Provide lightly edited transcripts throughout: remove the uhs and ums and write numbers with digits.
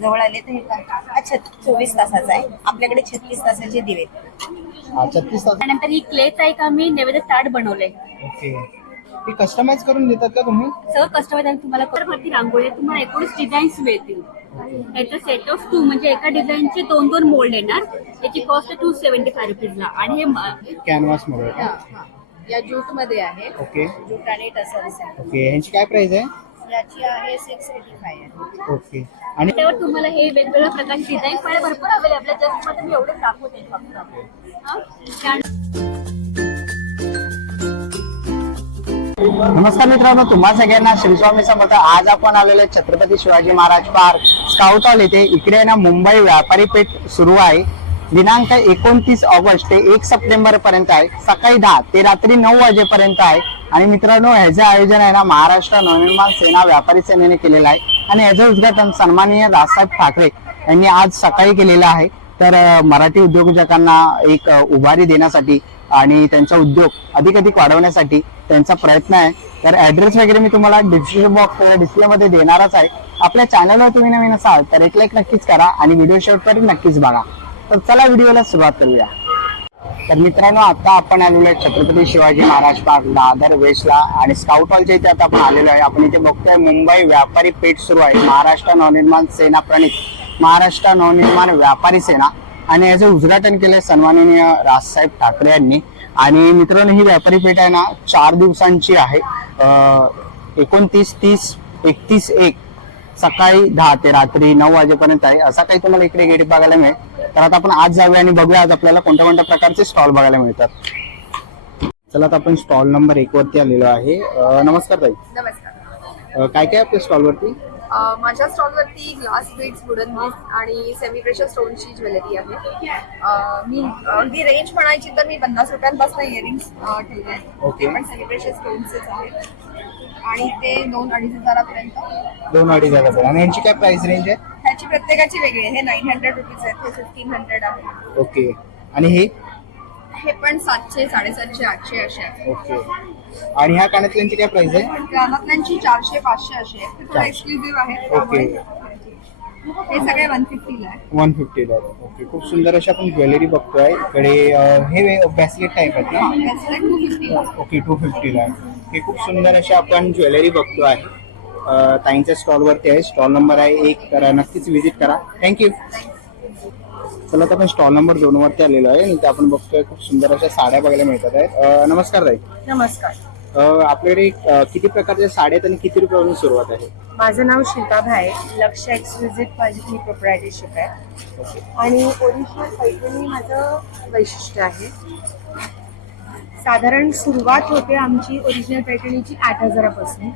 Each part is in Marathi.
जवळ आले तर हे पहा. अच्छा 24 तासाचा आहे. आपल्याकडे 36 तासाचे दिवे. 36 तास. त्यानंतर ही क्लेच आहे का मी नैवेद्य ताट बनवलंय. ओके. ती कस्टमाइज करून देतात का तुम्ही? सगळं कस्टमाइज आहे. तुम्हाला वरती रांगोळी आहे. तुम्हाला 19 डिझाईन्स मिळतील. याचं सेट ऑफ 2 म्हणजे एका डिझाईनचे 2-2 मोल्ड येणार. याची कॉस्ट आहे 275 रुपीजला. आणि हे कॅनव्हास मध्ये का? या जूट मध्ये आहे. ओके. जूट आणि टसर्स आहे. ओके. ह्यांची काय प्राइस आहे? याची आहे 685 आहे. ओके. आणि त्यावर तुम्हाला हे वेगवेगळ्या प्रकारचे डिझाईन पण भरपूर अवेलेबल आहे. जस्ट मध्ये मी एवढे दाखवते फक्त. नमस्कार मित्रांनो, तुम्हा सगळ्यांना श्री स्वामी समर्थ. आज आपण आलेले Chhatrapati Shivaji Maharaj park scout hall येथे. इकडे ना मुंबई व्यापारी पेठ सुरू आहे. दिनांक 29 ऑगस्ट ते 1 सप्टेंबर पर्यंत आहे. सकाळी 10 ते रात्री 9 वाजेपर्यंत आहे. आणि मित्रांनो, ह्याचं आयोजन आहे ना महाराष्ट्र नवनिर्माण सेना व्यापारी सेनेने केलेलं आहे. आणि ह्याचं उद्घाटन सन्माननीय राजसाहेब ठाकरे यांनी आज सकाळी केलेलं आहे. तर मराठी उद्योजकांना एक उभारी देण्यासाठी आणि त्यांचा उद्योग अधिक वाढवण्यासाठी त्यांचा प्रयत्न आहे. तर ऍड्रेस वगैरे मी तुम्हाला डिस्क्रिप्शन बॉक्स डिस्प्लेमध्ये देणारच आहे. आपल्या चॅनलवर तुम्ही नवीन असाल तर एक लाईक नक्कीच करा आणि व्हिडिओ शेवटपर्यंत नक्कीच बघा. तर चला व्हिडिओला सुरुवात करूया. तर मित्रांनो, आता आपण आलेलो आहे छत्रपती शिवाजी महाराज पार्क दादर वेस्टला आणि स्काउट हॉलच्या इथे आता आपण आलेलो आहे. आपण इथे बघतोय मुंबई व्यापारी पेठ सुरू आहे. महाराष्ट्र नवनिर्माण सेना प्रणित महाराष्ट्र नवनिर्माण व्यापारी सेना आणि याचं उद्घाटन केलंय सन्माननीय राजसाहेब ठाकरे यांनी. आणि मित्रांनो, ही व्यापारी पेठ आहे ना 4 दिवसांची आहे. 29, 30, 31, 1 सकाळी 10 ते रात्री 9 वाजेपर्यंत आहे. असा काही तुम्हाला इकडे गेट बघायला मिळेल. तर आता आपण आज जाऊया आणि बघूया आज आपल्याला कोणत्या प्रकारचे स्टॉल बघायला मिळतात. चला, आता आपण स्टॉल नंबर 1 वरती आलेलो आहे. नमस्कार ताई. नमस्कार. काय काय आपल्या स्टॉल वरती? माझ्या स्टॉलवरती ग्लास बीड्स, वुडन बीड्स आणि सेमी प्रेशर स्टोनची ज्वेलरी आहे. मी अगदी रेंज म्हणायची तर मी 50 रुपयांपासून इयरिंग्स ठेवले आहेत. ओके. पण सेमी प्रेशर स्टोनचेच आहेत आणि ते 2-2.5 हजारापर्यंत. 2-2.5 हजार. आणि यांची काय प्राइस रेंज आहे? ह्याची प्रत्येकाची वेगळी आहे. हे 900 रुपीज आहेत, हे 1500 आहे. ओके. आणि हे पण 700, 750, 800 असे आहेत. ओके. आणि ह्या कानातल्यांची काय प्राइस आहे? कानातल्यांची 400, 500 असे आहेत. ते थोडं एक्सक्लुझिव्ह आहेत. ओके. हे सगळे 150 ला आहे. 150 ला. ओके. खूप सुंदर अशी आपण ज्वेलरी बघतोय. इकडे हे ब्रेसलेट टाइप आहेत ना? ब्रेसलेट 250 ला. ओके. 250 ला. हे खूप सुंदर अशी आपण ज्वेलरी बघतो आहे. ताईंच्या स्टॉल वरती आहे. स्टॉल नंबर आहे 1. तर नक्कीच व्हिजिट करा. थँक्यू. चला, आता आपण स्टॉल नंबर 2 वरती आलेलो आहे. इथे आपण बघतोय खूप सुंदर अशा साड्या बघायला मिळतात आहेत. नमस्कार ताई. नमस्कार. आपल्याकडे किती प्रकारच्या साड्या आहेत आणि किती रुपयावरून सुरुवात आहे? माझं नाव शिल्पा भाई. लक्ष एक्सक्लुझिव्ह माझी प्रोप्रायटरशिप आहे आणि ओरिजिनल पैठणी माझं वैशिष्ट्य आहे. साधारण सुरुवात होते आमची ओरिजिनल पैठणीची 8,000 पासून.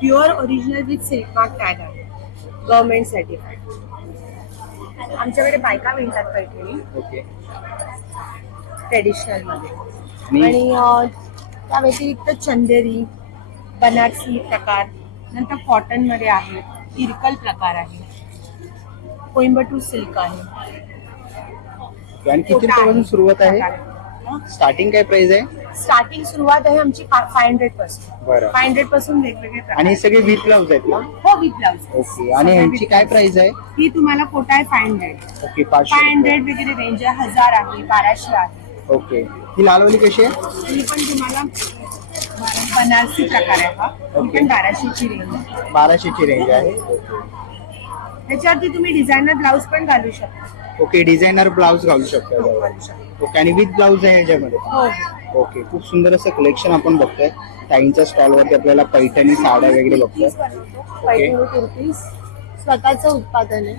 Pure original with silk mark tag आहे, गव्हर्नमेंट सर्टिफाईड. आमच्याकडे बायका विणतात पैठणी. ओके. ट्रेडिशनल मध्ये. आणि त्या व्यतिरिक्त चंदेरी, बनारसी प्रकार, नंतर कॉटन मध्ये आहे, इरकल प्रकार आहे, कोइंबटूर सिल्क आहे. आणि किती रुपयावरून सुरुवात आहे? स्टार्टिंग काय प्राइस आहे? स्टार्टिंग सुरुवात आहे आमची 500 पासून. बरं. 500 पासून वेगवेगळे प्रकार. आणि हे सगळे विथ ब्लाउज आहेत ना? हो, विथ ब्लाउज. ओके. आणि ह्यांची काय प्राइस आहे? ही तुम्हाला कोटा आहे 500. ओके. 500 वगैरे रेंज आहे. 1000 आहे, 1200 आहे. ओके. ही लालवाली कशी आहे? ही पण तुम्हाला बनारसी प्रकार आहे. हा ही पण 1200 ची रेंज आहे. 1200 ची रेंज आहे. त्याच्यावरती तुम्ही डिझायनर ब्लाऊज पण घालू शकता. ओके. डिझायनर ब्लाउज घालू शकतो. घालू शकता. ओके. आणि विथ ब्लाउज आहे ह्याच्यामध्ये? हो. ओके. खूप सुंदर असं कलेक्शन आपण बघतोय. ताईंच्या स्टॉल वरती आपल्याला पैठणी साड्या वगैरे बघतोय. पैठणी कुर्तीज स्वतःचं उत्पादन आहे.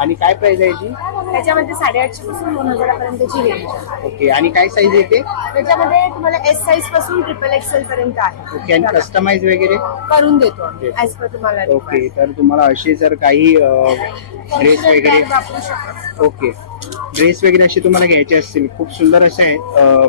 आणि काय प्राइस आहे याची? त्याच्यामध्ये 850 पासून 2000 पर्यंतची रेंज आहे. ओके. आणि काय साईज येते? त्याच्यामध्ये तुम्हाला एस साईज पासून XXL पर्यंत आहे. ओके. आणि कस्टमाइज वगैरे करून देतो आम्ही ऍज पर तुम्हाला. ओके. तर तुम्हाला अशी जर काही ड्रेस वगैरे, वापरू शकतो. ओके, ड्रेस वगैरे असे तुम्हाला घ्यायचे असतील, खूप सुंदर असे आहेत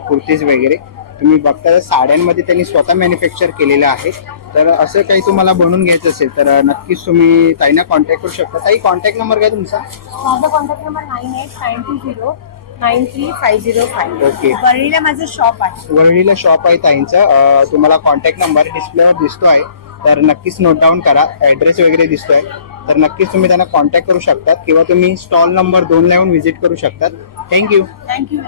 कुर्तीज वगैरे. तुम्ही बघता साड्यांमध्ये त्यांनी स्वतः मॅन्युफॅक्चर केलेलं आहे. तर असं काही तुम्हाला बनवून घ्यायचं असेल तर नक्कीच तुम्ही ताईंना कॉन्टॅक्ट करू शकता. ताई, कॉन्टॅक्ट नंबर काय तुमचा? माझा कॉन्टॅक्ट नंबर 9892093505. ओके. वरळीला माझं शॉप आहे. वरळीला शॉप आहे ताईंचं. तुम्हाला कॉन्टॅक्ट नंबर डिस्प्लेवर दिसतो आहे, तर नक्कीच नोट डाऊन करा. ऍड्रेस वगैरे दिसतोय. तर नक्कीच तुम्ही त्यांना कॉन्टॅक्ट करू शकतात किंवा तुम्ही स्टॉल नंबर 2 ला येऊन व्हिजिट करू शकतात. थँक्यू. थँक्यू.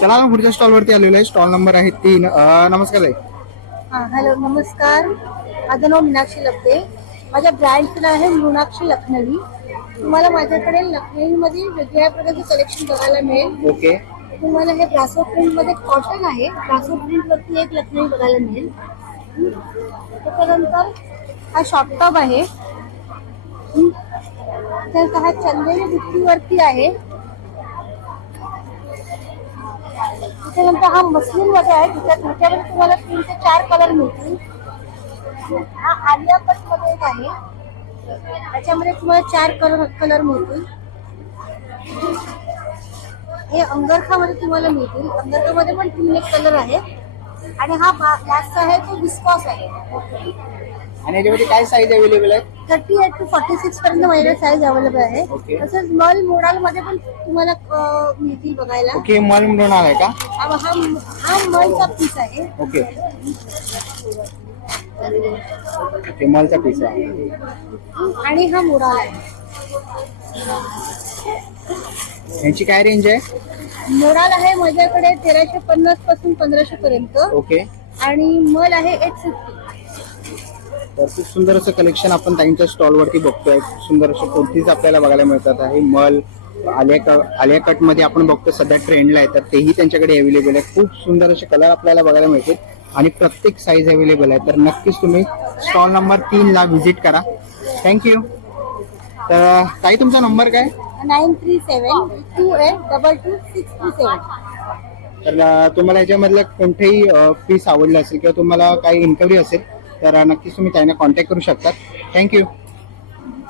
चला पुढच्या स्टॉल वरती आलेलो आहे. स्टॉल नंबर आहे 3. नमस्कार ताई. हॅलो, नमस्कार. माझं नाव मीनाक्षी लपते. माझ्या ब्रँडचं नाव आहे मृणाक्षी लखनवी. तुम्हाला माझ्याकडे लखनवीमध्ये वेगवेगळ्या प्रकारचे कलेक्शन बघायला मिळेल. ओके. तुम्हाला हे ब्रासो प्रिंट मध्ये कॉटन आहे. ब्रासो प्रिंट वरती एक लखनवी बघायला मिळेल. त्याच्यानंतर हा शॉर्ट टॉप आहे. त्यानंतर हा चंदेरी बुट्टीवरती आहे. त्याच्यानंतर हा मस्लिन मध्ये आहे. त्याच्यामध्ये तुम्हाला 3 ते 4 कलर मिळतील. हा आलिया कट मध्ये एक आहे. त्याच्यामध्ये तुम्हाला 4 कलर मिळतील. हे अंगरखामध्ये तुम्हाला मिळतील. अंगरखामध्ये पण 3 कलर आहे. आणि हा लास्ट आहे तो विस्कॉस आहे. आणि याच्यामध्ये काय साईज अवेलेबल आहे? 38 to 46 पर्यंत माझ्याकडे साईज अवेलेबल आहे. Okay. तसंच मॉल मोडाल मध्ये पण तुम्हाला मिळतील बघायला. ओके. मल म्हणून आहे का? हा मॉलचा पीस आहे. ओके. ओके, मलचा पीस आहे. आणि हा मोडाल आहे. यांची काय रेंज आहे? मोडाल आहे माझ्याकडे 1350 पासून 1500 पर्यंत. ओके. आणि मल आहे 850. तर खूप सुंदर असं कलेक्शन आपण त्यांच्या स्टॉल वरती बघतोय. खूप सुंदर असे कुर्तीज आपल्याला बघायला मिळतात आहे. मल आलिया कट मध्ये आपण बघतो सध्या ट्रेंडला आहे, तर तेही त्यांच्याकडे अवेलेबल आहे. खूप सुंदर असे कलर आपल्याला बघायला मिळतील आणि प्रत्येक साईज अवेलेबल आहे. तर नक्कीच तुम्ही स्टॉल नंबर 3 ला व्हिजिट करा. थँक्यू. तर ताई तुमचा नंबर काय? 9372822637. तर तुम्हाला याच्यामधलं कोणतेही पीस आवडलं असेल किंवा तुम्हाला काही इन्क्वायरी असेल तर नक्कीच तुम्ही त्यांना कॉन्टॅक्ट करू शकतात. थँक्यू.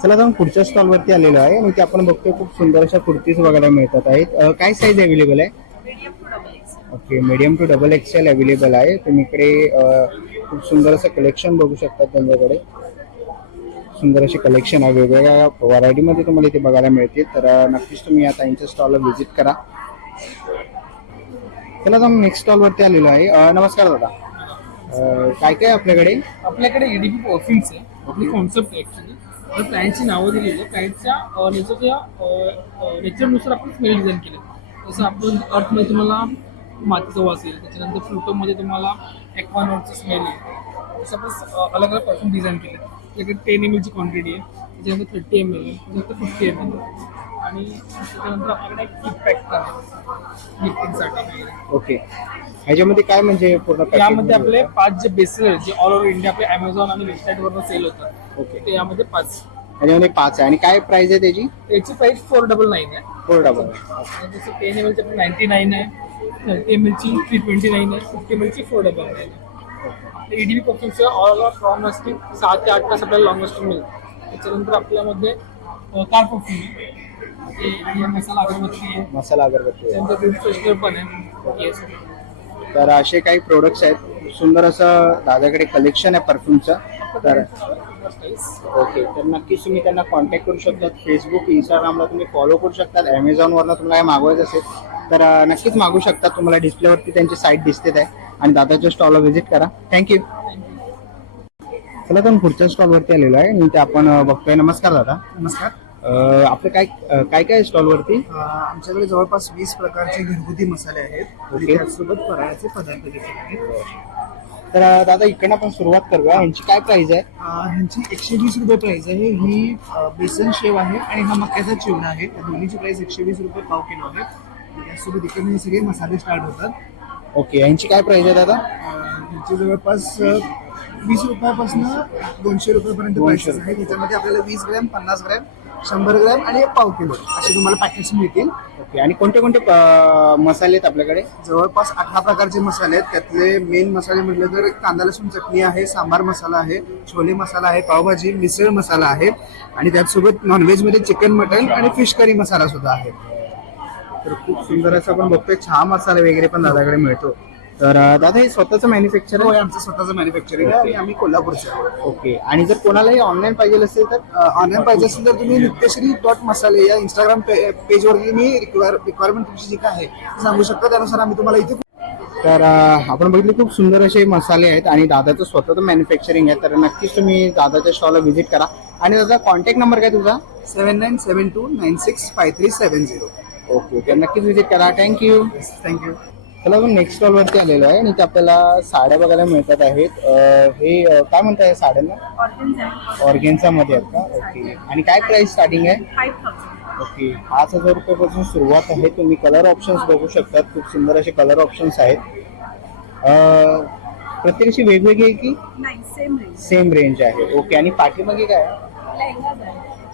चला तर पुढच्या स्टॉल वरती आलेलो आहे आणि ते आपण बघतोय खूप सुंदर अशा कुर्तीज बघायला मिळतात आहेत. काय साईज अवेलेबल आहे? Okay, medium to double XL available आहे. तुम्ही इकडे खूप सुंदर असं कलेक्शन बघू शकता. त्यांच्याकडे सुंदर असे कलेक्शन आहे. वेगवेगळ्या व्हरायटीमध्ये तुम्हाला इथे बघायला मिळते. तर नक्कीच तुम्ही या ताईंच्या स्टॉलला व्हिजिट करा. चला तर नेक्स्ट स्टॉल वरती आलेलो आहे. नमस्कार दादा. काय काय आपल्याकडे? आपल्याकडे ईडीपी परफ्युम्स आहे. आपली कॉन्सेप्ट आहे ऍक्च्युली. तर क्लायंटची नावं दिलेली आहे. क्लायंटच्या नेचरनुसार आपण स्मेल डिझाईन केले. जसं आपण अर्थमध्ये तुम्हाला मातीचा वास येईल, त्याच्यानंतर फ्रुटोमध्ये तुम्हाला ॲक्वानोटचा स्मेल येईल. तसं आपण अलग अलग परफ्यूम डिझाईन केले. त्याच्याकडे 10 ml ची क्वांटिटी आहे. त्याच्यानंतर 30 ml आहे. त्याच्यानंतर 50 ml आहे. आणि त्याच्यानंतर आपल्याकडे एक किट पॅक आहे गिफ्टिंगसाठी वगैरे. ओके. ह्याच्यामध्ये काय म्हणजे पूर्ण यामध्ये आपले 5 जे बेसेलर जे ऑल ओव्हर इंडिया आपले अमेझॉन आणि वेबसाईटवरनं सेल होतात. ओके. ते यामध्ये 5. ह्याच्यामध्ये 5 आहे. आणि काय प्राइस आहे त्याची? त्याची प्राइस 499 आहे. 499. आणि जसं 10 ml ची 99 आहे, 30 ml ची 329 आहे, 50 ml ची 499 आहे. ईडीपी परफ्यूमचं ऑल ओव्हर लॉंग लास्टिंग 7 ते 8 तास आपल्याला लॉंग लास्टिंग मिळेल. त्याच्यानंतर आपल्यामध्ये कार परफ्यूम आहे आणि मसाला अगरबत्ती आहे. मसाला अगरबत्ती आहे. त्यानंतर ब्युटी फ्रेशनर पण आहे. येस. तर असे काही प्रोडक्ट्स आहेत. सुंदर असं दादाकडे कलेक्शन आहे परफ्यूमचं. तर ओके, तर नक्कीच तुम्ही त्यांना कॉन्टॅक्ट करू शकता. फेसबुक, इंस्टाग्रामला तुम्ही फॉलो करू शकता. ॲमेझॉनवरनं तुम्हाला काय मागवायचं असेल तर नक्कीच मागू शकता. तुम्हाला डिस्प्लेवरती त्यांची साईट दिसते आहे आणि दादाच्या स्टॉलला व्हिजिट करा. थँक्यू. चला तर पुढच्या स्टॉलवरती आलेलो आहे आणि ते आपण बघतोय. नमस्कार दादा. नमस्कार. आपलं काय काय स्टॉलवरती? आमच्याकडे जवळपास 20 प्रकारचे घरगुती मसाले आहेत. ओके. त्याचसोबत फराळाचे पदार्थ देखील आहेत. तर दादा इकडनं आपण सुरुवात करूया. यांची काय प्राइस आहे? ह्यांची 120 रुपये प्राइस आहे. ही बेसन शेव आहे आणि हा मक्याचा चिवडा आहे. त्या दोन्हीची प्राइस 120 रुपये पाव किलो आहे. त्यासोबत इकडे हे सगळे मसाले स्टार्ट होतात. ओके. यांची काय प्राइस आहे दादा? ह्याची जवळपास 20 रुपयापासून 200 रुपयापर्यंत प्राइसेस आहे. त्याच्यामध्ये आपल्याला 20 ग्रॅम, 50 ग्रॅम, 100 ग्रॅम आणि पाव किलो असे तुम्हाला पॅकेट्स मिळतील. ओके. आणि कोणते कोणते मसाले आहेत आपल्याकडे? जवळपास 18 प्रकारचे मसाले आहेत. त्यातले मेन मसाले म्हटलं तर कांदा लसूण चटणी आहे, सांबार मसाला आहे, छोले मसाला आहे, पावभाजी मिसळ मसाला आहे आणि त्याचसोबत नॉनव्हेजमध्ये चिकन, मटन आणि फिश करी मसाला सुद्धा आहे. तर खूप सुंदर असं आपण बघतोय. चहा मसाला वगैरे पण दादाकडे मिळतो. तर दादा हे स्वतःचं मॅन्युफॅक्चर होय, आहे? आमचं स्वतःचं मॅन्युफॅक्चरिंग आहे आणि आम्ही कोल्हापूरचे आहोत. ओके. आणि जर कोणालाही ऑनलाईन पाहिजे असेल तर ऑनलाईन पाहिजे असेल तर तुम्ही नित्यश्री.मसाले या इंस्टाग्राम पेजवरती तुम्ही रिक्वायरमेंट तुमची जी काय आहे ती सांगू शकता. त्यानुसार आम्ही तुम्हाला इथे. तर आपण बघितले खूप सुंदर असे मसाले आहेत आणि दादाचं स्वतःचं मॅन्युफॅक्चरिंग आहे. तर नक्कीच तुम्ही दादाच्या स्टॉलला व्हिजिट करा. आणि दादा कॉन्टॅक्ट नंबर काय तुझा? 7972965370. ओके, तर नक्कीच विजिट करा. थँक्यू. थँक्यू. चला आपण नेक्स्ट स्टॉल वरती आलेलो आहे आणि इथे आपल्याला साड्या बघायला मिळतात आहेत. हे काय म्हणताय साड्यांना? ऑर्गेन्झा मध्ये आहेत का? ओके, आणि काय प्राइस स्टार्टिंग आहे? 5,000. ओके, 5,000 रुपयापासून सुरुवात आहे. तुम्ही कलर ऑप्शन्स बघू शकतात, खूप सुंदर असे कलर ऑप्शन्स आहेत. प्रत्येकाची वेगवेगळी आहे की नाही, सेम रेंज. सेम रेंज आहे? ओके, आणि पाठीमागे काय आहे? लेहंगाज आहे.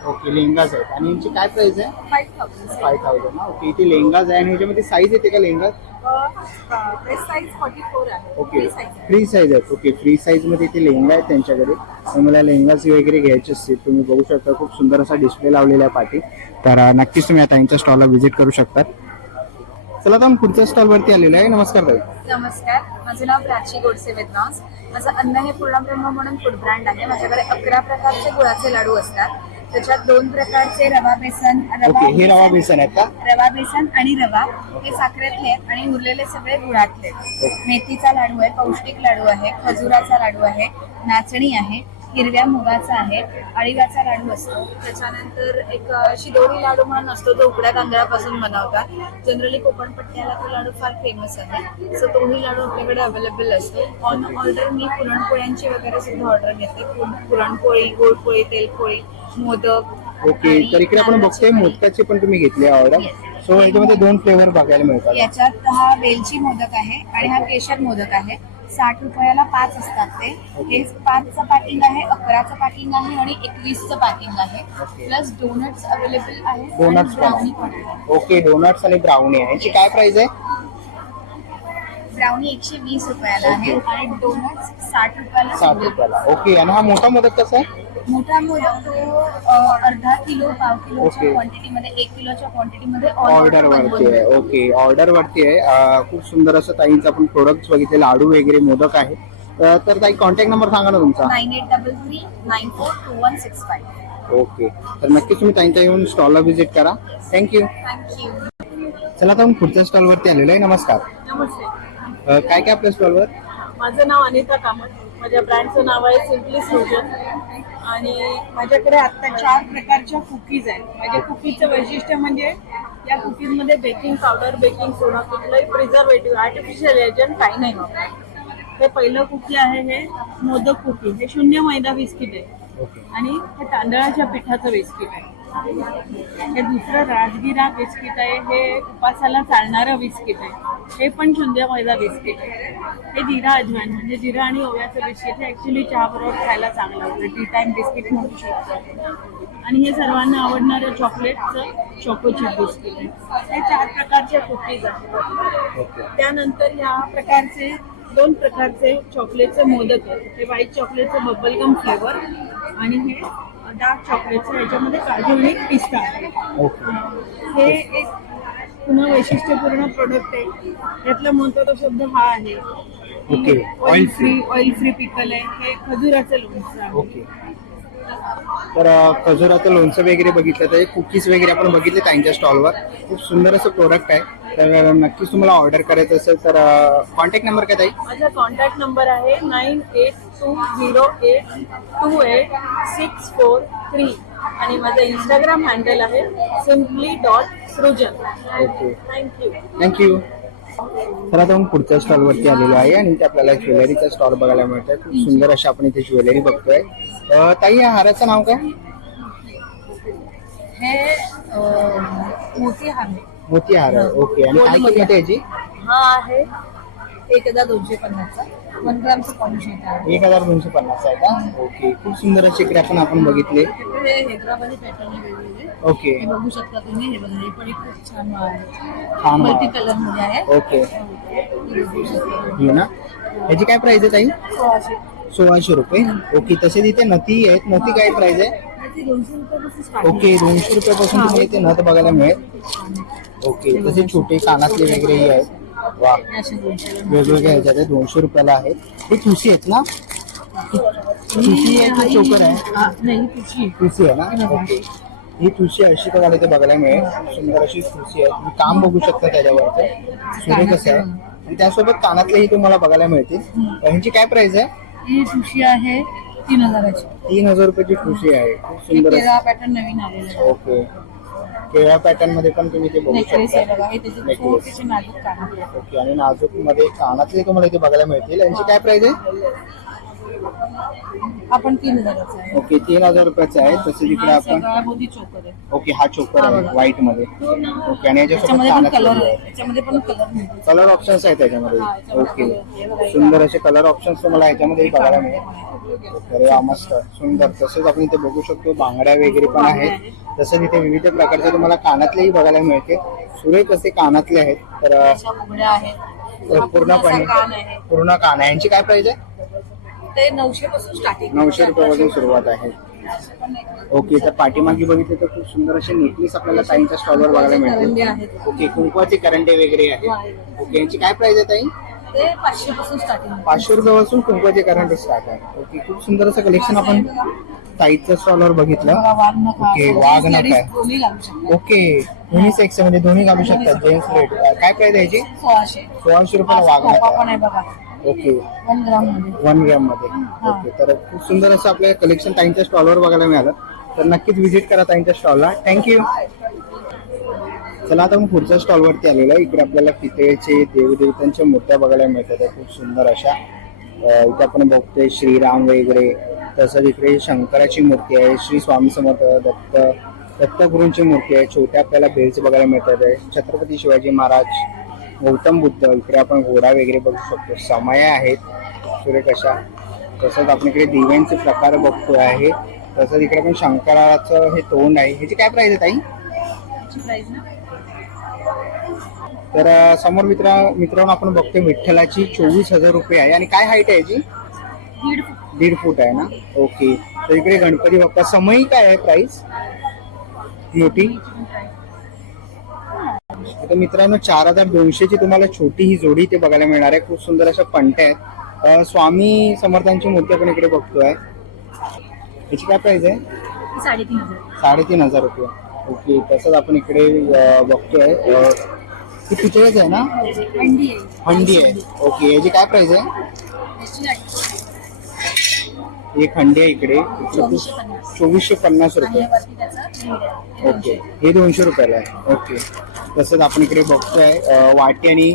ओके, लेहंगाज आहेत. आणि यांची काय प्राइस आहे? 5,000. 5,000 ना? ओके, इथे लेहंगाज आहे आणि ह्याच्यामध्ये साईज येते का लेहंगाज? ड्रेस साईज 44 आहे. ओके, Free size आहे. फ्री साईज आहेत. ओके, फ्री साईज मध्ये इथे लेहंगा आहेत त्यांच्याकडे. आणि मला लेहंगाज वगैरे घ्यायचे असतील, तुम्ही बघू शकता खूप सुंदर असा डिस्प्ले लावलेला आहे पाठी. तर नक्कीच तुम्ही आता यांच्या स्टॉलला व्हिजिट करू शकता. चला आता आपण पुढच्या स्टॉल वरती आलेलो आहे. नमस्कार ताई. नमस्कार, माझं नाव प्राची गोडसे वेदनास. माझं अन्न हे पूर्णब्रह्म म्हणून फूड ब्रँड आहे. माझ्याकडे 11 प्रकारचे गुळाचे लाडू असतात. त्याच्यात 2 प्रकारचे रवा बेसन, ओके, हे रवा बेसन आहेत का? रवा बेसन आणि रवा हे साखरेतले आहेत आणि उरलेले सगळे गुळातले आहेत. मेथीचा लाडू आहे, पौष्टिक लाडू आहे, खजुराचा लाडू आहे, नाचणी आहे, हिरव्या मुगाचा आहे, अळीवाचा लाडू असतो. त्याच्यानंतर एक शिदोरी लाडू म्हणून असतो, जो उकड्या तांदळापासून बनवतात. जनरली कोकणपट्ट्याला तो लाडू फार फेमस आहे, सो तोही लाडू आपल्याकडे अवेलेबल असतो. ऑन ऑर्डर मी पुरणपोळ्यांची वगैरे सुद्धा ऑर्डर घेते. पुरणपोळी, गोडपोळी, तेलपोळी, मोदक. ओके, आणि तर इकडे आपण बघतोय मोदकाचे पण तुम्ही घेतले ऑर्डर. सो याच्यामध्ये 2 फ्लेवर बघायला मिळतात. याच्यात हा वेलची मोदक आहे आणि हा केशर मोदक आहे. 60 रुपयाला 5 असतात ते. हे 5चं पॅकिंग आहे, 11चं पॅकिंग आहे आणि 21चं पॅकिंग आहे. प्लस डोनट्स अवेलेबल आहे. डोनट्स ब्राउनी पण पण आहे. ओके, डोनट्स आणि ब्राउनी आहे. याची काय प्राइस आहे? ब्राउनी 120 रुपयाला आहे आणि डोनट्स 60 रुपयाला 60 रुपयाला. ओके, आणि हा मोठा मोदक कसा आहे? मोठा मोदक तो अर्धा किलो, पाव किलोच्या ओके. क्वांटिटीमध्ये, 1 किलोच्या क्वांटिटीमध्ये ऑर्डर वरती आहे. ओके, ऑर्डर वरती आहे. खूप सुंदर असं ताईंचं आपण प्रोडक्ट्स बघितले, लाडू वगैरे, मोदक आहे. तर ताई कॉन्टॅक्ट नंबर सांगा ना तुमचा. 9833942165. ओके, तर नक्कीच तुम्ही ताईंच्या येऊन स्टॉलला व्हिजिट करा. थँक्यू. थँक्यू. चला आता आपण पुढच्या स्टॉल वरती आलेलो आहे. नमस्कार. नमस्ते, काय काय आपल्या स्टॉलवर? माझं नाव अनिता कामत. माझ्या ब्रँडचं नाव आहे सिम्पली फ्युजन आणि माझ्याकडे आता 4 प्रकारच्या कुकीज आहेत. माझ्या कुकीजचं वैशिष्ट्य म्हणजे या कुकीजमध्ये बेकिंग पावडर, बेकिंग सोडा, कुठलंही प्रिझर्वेटिव्ह, आर्टिफिशियल एजंट काही नाही वापरत. हे पहिलं कुकी आहे, हे मोदक कुकी. हे 0 मैदा बिस्किट आहे ओके, आणि हे तांदळाच्या पिठाचं बिस्किट आहे. हे दुसरं राजगिरा बिस्किट आहे, हे उपासाला चालणारं बिस्किट आहे. हे पण 0 मैदा बिस्किट आहे. हे जिरा अजवाइन म्हणजे जिरा आणि ओव्याचं बिस्किट. हे ऍक्च्युली चहा बरोबर खायला चांगलं होतं, टी टाइम बिस्किट म्हणू शकतो. आणि हे सर्वांना आवडणारं चॉकलेटचं चोको चिप बिस्किट आहे. हे 4 प्रकारचे कुकीज आहेत. ओके, त्यानंतर या प्रकारचे 2 प्रकारचे चॉकलेटचे मोदक आहेत. हे व्हाईट चॉकलेटचं बबलगम फ्लेवर आणि हे डार्क चॉकलेटचं, याच्यामध्ये काजू आणि पिस्ता आहे. ओके, हे एक पुन्हा वैशिष्ट्यपूर्ण प्रोडक्ट आहे. यातला महत्त्वाचा शब्द हा आहे. ओके, ऑइल फ्री पिकल आहे. हे खजुराचं लोणचं आहे. ओके. तर खजुराचं लोणचं वगैरे बघितलं, तर कुकीज वगैरे आपण बघितले त्यांच्या स्टॉलवर. खूप सुंदर असं प्रोडक्ट आहे. तर नक्कीच तुम्हाला ऑर्डर करायचं असेल तर कॉन्टॅक्ट नंबर काय ताई? माझा कॉन्टॅक्ट नंबर आहे 98208643 आणि माझं इंस्टाग्राम हँडल आहे simply.सृजन. Okay, thank you. थँक्यू. तर आता आपण पुढच्या स्टॉल वरती आलेलो आहे आणि इथे आपल्याला ज्वेलरीचा स्टॉल बघायला मिळतोय. खूप सुंदर अशा आपण इथे ज्वेलरी बघतोय. ताई, या हाराचं नाव काय? हे मोती आहे. मोती हार आहे. ओके, आणि काय किंमत आहे याची? हा आहे 1250चा. 1 ग्रामचं पॉलिश येत आहे. 1250 आहे का? ओके, खूप सुंदर असे क्रॅपन आपण बघितले. हे हैदराबादी पॅटर्न आहे वेगवेगळे. ओके, हे बघू शकता तुम्ही. हे बघा, हे पण एक खूप छान माळ आहे. छान माळ. मल्टी कलर मध्ये आहे. ओके, हे बघू शकता. हे ना. याची काय प्राइस आहे ताई? 1600. 1600 रुपये. ओके, तसेच इथे नथी आहेत. नथी काय प्राइस आहे? ते 200 रुपयापासून start ओके, 200 रुपयापासून तुम्हाला इथे नथ बघायला मिळेल. ओके, तसे छोटे कानातले वगैरेही आहेत. वा, आहे. असे 200 ला. वेगवेगळ्या ह्याच्यात आहे. 200 रुपयाला आहेत. हे ठुसी आहेत ना? ठुसी आहे की चोकर आहे? हा, नाही तुझी. ठुसी आहे ना? ओके, ही ठुसी अशी तुम्हाला इथे बघायला मिळेल. सुंदर अशी ठुसी आहे. तुम्ही काम बघू शकता त्याच्यावरचं. सुरेख कसं आहे. आणि त्यासोबत कानातलेही तुम्हाला बघायला मिळतील. ह्यांची काय प्राइस आहे? ही तुझी आहे 3,000ची 3,000 रुपयाची ठुशी आहे. खूप सुंदर केरळा पॅटर्न नवीन आलेला आहे. ओके. केळ्या पॅटर्न मध्ये पण तुम्ही ते बघू नेकलेस आहे शकता. बघा, हे त्याचे Necklace. छोटेसे नाजूक कानातले आहेत. ओके. आणि नाजूक मध्ये कानातले तुम्हाला इथे बघायला मिळतील. यांची काय प्राइस आहे? आपण 3,000चा आहे. ओके. 3,000 रुपयाचा आहे. तसे तिकडे हा आपण गळाभोवती चोकर आहे. ओके. हा चोकर आहे व्हाईट मध्ये. ओके. आणि याच्यासोबत त्याच्यामध्ये पण कानातले कलर आहे. आहे, त्याच्यामध्ये पण कलर मिळतो. कलर ऑप्शन्स आहेत त्याच्यामध्ये. हा, याच्यामध्ये ओके. हे बघा, सुंदर असे कलर ऑप्शन्स तुम्हाला याच्यामध्ये बघायला मिळेल. अरे वा, मस्त सुंदर. तसेच आपण इथे बघू शकतो बांगड्या वगैरे पण आहेत. तसंच इथे विविध प्रकारचे तुम्हाला कानातलेही बघायला मिळते. सुरेख असे कानातले आहेत. तर अशा बुगड्या आहेत. हा पूर्णपणे पूर्ण कान आहे. पूर्ण कान आहे. यांची काय प्राइस आहे? ते 900 पासून स्टार्टिंग. 900 रुपयापासून सुरुवात आहे. ओके. तर पाठीमागे बघितले तर खूप सुंदर असे नेकलेस आपल्याला ताईंच्या स्टॉलवर बघायला करंडे मिळतील. आहेत. ओके. कुंकवाचे करंडे वगैरे आहेत. ओके. यांची काय प्राइस आहे ताई? ते 500 पासून स्टार्टिंग. 500 रुपयापासून कुंकवाचे करंडे स्टार्ट आहे. ओके. खूप सुंदर असं कलेक्शन आपण ताईच्या स्टॉलवर बघितलं. वाघ नख ओके. वाघ नख आहे. दोन्ही घालू शकतो. ओके. दोन्ही सेक्स म्हणजे दोन्ही घालू शकतात. जेंट्स लेट काय प्राइस आहे याची? 1600. 1600 रुपयाला वाघ खोपा पण नख आहे बघा, ओके. 1 ग्राम मध्ये. 1 ग्रॅम मध्ये. ओके. तर खूप सुंदर असं आपल्याला कलेक्शन ताईंच्या स्टॉलवर बघायला मिळालं. तर नक्कीच व्हिजिट करा ताईंच्या स्टॉलला. थँक्यू. चला आता आपण पुढच्या स्टॉलवरती आलेलो आहे. इकडे आपल्याला पितळेचे देवदेवतांच्या मूर्त्या बघायला मिळतात आहे. खूप सुंदर अशा. इथे आपण बघतोय श्रीराम वगैरे. तसंच इकडे शंकराची मूर्ती आहे. श्री स्वामी समर्थ दत्तगुरूंची मूर्ती आहे. छोट्या आपल्याला बेल्स बघायला मिळतात आहे. छत्रपती शिवाजी महाराज, गौतम बुद्ध. इकडे आपण घोडा वगैरे बघू शकतो. समया आहेत सुरेख अशा. तसंच आपण इकडे दिव्यांचे प्रकार बघतो आहे. तसंच इकडे पण शंकराचं हे तोंड आहे. ह्याची काय प्राइस आहे ताई? प्राइस ना तर समोर मित्रांनो आपण बघतोय विठ्ठलाची 24,000 रुपये आहे. आणि काय हाईट आहे याची? 1.5 फूट आहे ना. ओके. तर इकडे गणपती बाप्पा. समई काय आहे प्राइस मोठी? आता मित्रांनो 4,200 ची तुम्हाला छोटी ही जोडी इथे बघायला मिळणार आहे. खूप सुंदर अशा पंट्या आहेत. स्वामी समर्थांची मूर्ती आपण इकडे बघतोय. याची काय प्राइस आहे? 3,500. 3,500 रुपये. ओके. तसंच आपण इकडे बघतोय ती पितळेच आहे ना. अंडी आहे. हंडी आहे. ओके. याची काय प्राइस आहे? याची 800. एक हंडी आहे इकडे. 2450 रुपये. वरती त्याचा लीड आहे. ओके. हे 200 रुपयाला आहे. ओके. तसंच आपण इकडे बघतोय वाटी आणि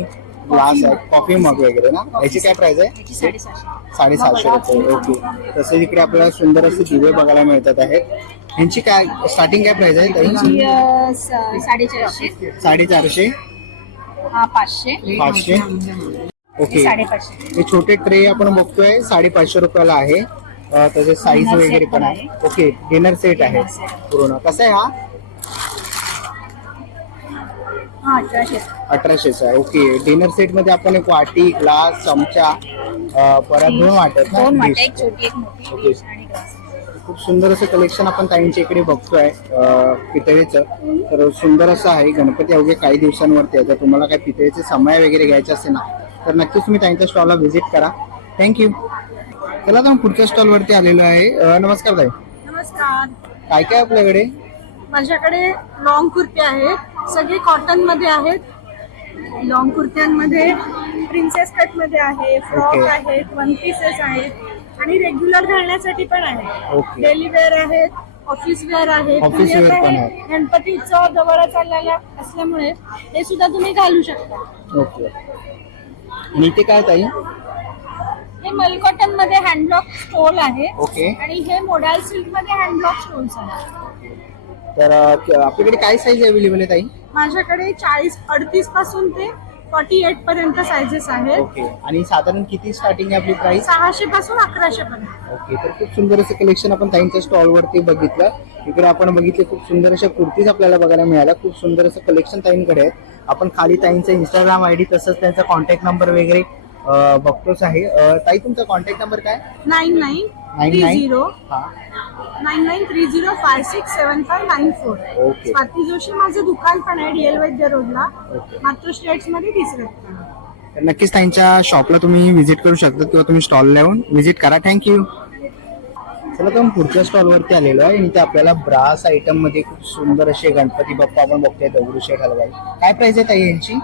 ग्लास आहे. कॉफी मग वगैरे ना. याची काय प्राइस आहे? याची 750. 750 रुपये. ओके. तसेच इकडे आपल्याला सुंदर असे दिवे बघायला मिळतात आहेत. यांची काय स्टार्टिंग काय प्राइस आहे ताई? 450. 450. हा 500. 500. ओके. 550. हे छोटे ट्रे आपण बघतोय 550 रुपयाला आहे. तसे साईज Dinner वगैरे set पण पण आहे. ओके. डिनर सेट आहे पूर्ण. कसा आहे हा? हा 1800. 1800चा आहे. ओके. डिनर सेट मध्ये आपण एक वाटी, ग्लास, चमचा, परत 2 वाट्या आहेत ना? 2 वाट्या, dish. एक छोटी एक मोठी ओके. dish आणि ग्लास. खूप सुंदर असं कलेक्शन आपण ताईंच्या इकडे बघतोय पितळेचं. तर सुंदर असं आहे. गणपती अवघे काही दिवसांवरती आहे. जर तुम्हाला काही पितळेचे समय वगैरे घ्यायचे असेल ना तर नक्कीच तुम्ही ताईंच्या स्टॉलला व्हिजिट करा. थँक्यू. चला तर पुढच्या स्टॉलवरती आलेलो आहे. नमस्कार ताई. नमस्कार. काय काय आपल्याकडे? माझ्याकडे लॉंग कुर्ते आहेत. सगळे कॉटन मध्ये आहेत. लॉंग कुर्त्यांमध्ये प्रिन्सेस कट मध्ये आहे, फ्रॉक Okay. आहेत, वन पीसेस आहेत आणि रेग्युलर घालण्यासाठी पण आहे. ओके. डेली वेअर आहेत, ऑफिस वेअर आहेत. Office तुम्ही wear आता पण हे आहे. गणपती उत्सव जवळ चाललेला असल्यामुळे हे सुद्धा तुम्ही घालू शकता. ओके. आणि इथे काय ताई? हे मलकॉटन मध्ये हँडब्लॉक स्टोल आहे ओके. आणि हे मोडाल सिल्क मध्ये हँडब्लॉक स्टोल्स आहेत. तर आपल्याकडे काय साईज अवेलेबल आहे ताई? माझ्याकडे 38 पासून ते 48 पर्यंत सायझेस आहेत. ओके. आणि साधारण किती स्टार्टिंग आहे आपली प्राइस? 600 पासून 1100 पर्यंत. ओके. तर खूप सुंदर असं कलेक्शन आपण ताईंच्या स्टॉलवरती बघितलं. इकडे आपण बघितले खूप सुंदर अशा कुर्तीज आपल्याला बघायला मिळाल्या. खूप सुंदर असं कलेक्शन ताईंकडे आहे. आपण खाली ताईंचा इंस्टाग्राम आयडी तसंच त्यांचा कॉन्टॅक्ट नंबर वगैरे बघतोच आहे. ताई तुमचा कॉन्टॅक्ट नंबर काय? 9930 हा. 9930567594. ओके. स्वाती जोशी माझं दुकान पण आहे DL वैद्य रोडला, ओके. मातृ स्टेट्स मध्ये 3rd तर नक्कीच त्यांच्या शॉपला तुम्ही व्हिजिट करू शकता किंवा तुम्ही स्टॉलला येऊन व्हिजिट करा. थँक्यू. चला तर पुढच्या स्टॉलवरती आलेलो आहे. इथे आपल्याला ब्रास आयटम मध्ये खूप सुंदर असे गणपती बाप्पा आपण बघतोय. दगडूशेठ हलवाई. काय प्राइस आहे ताई यांची?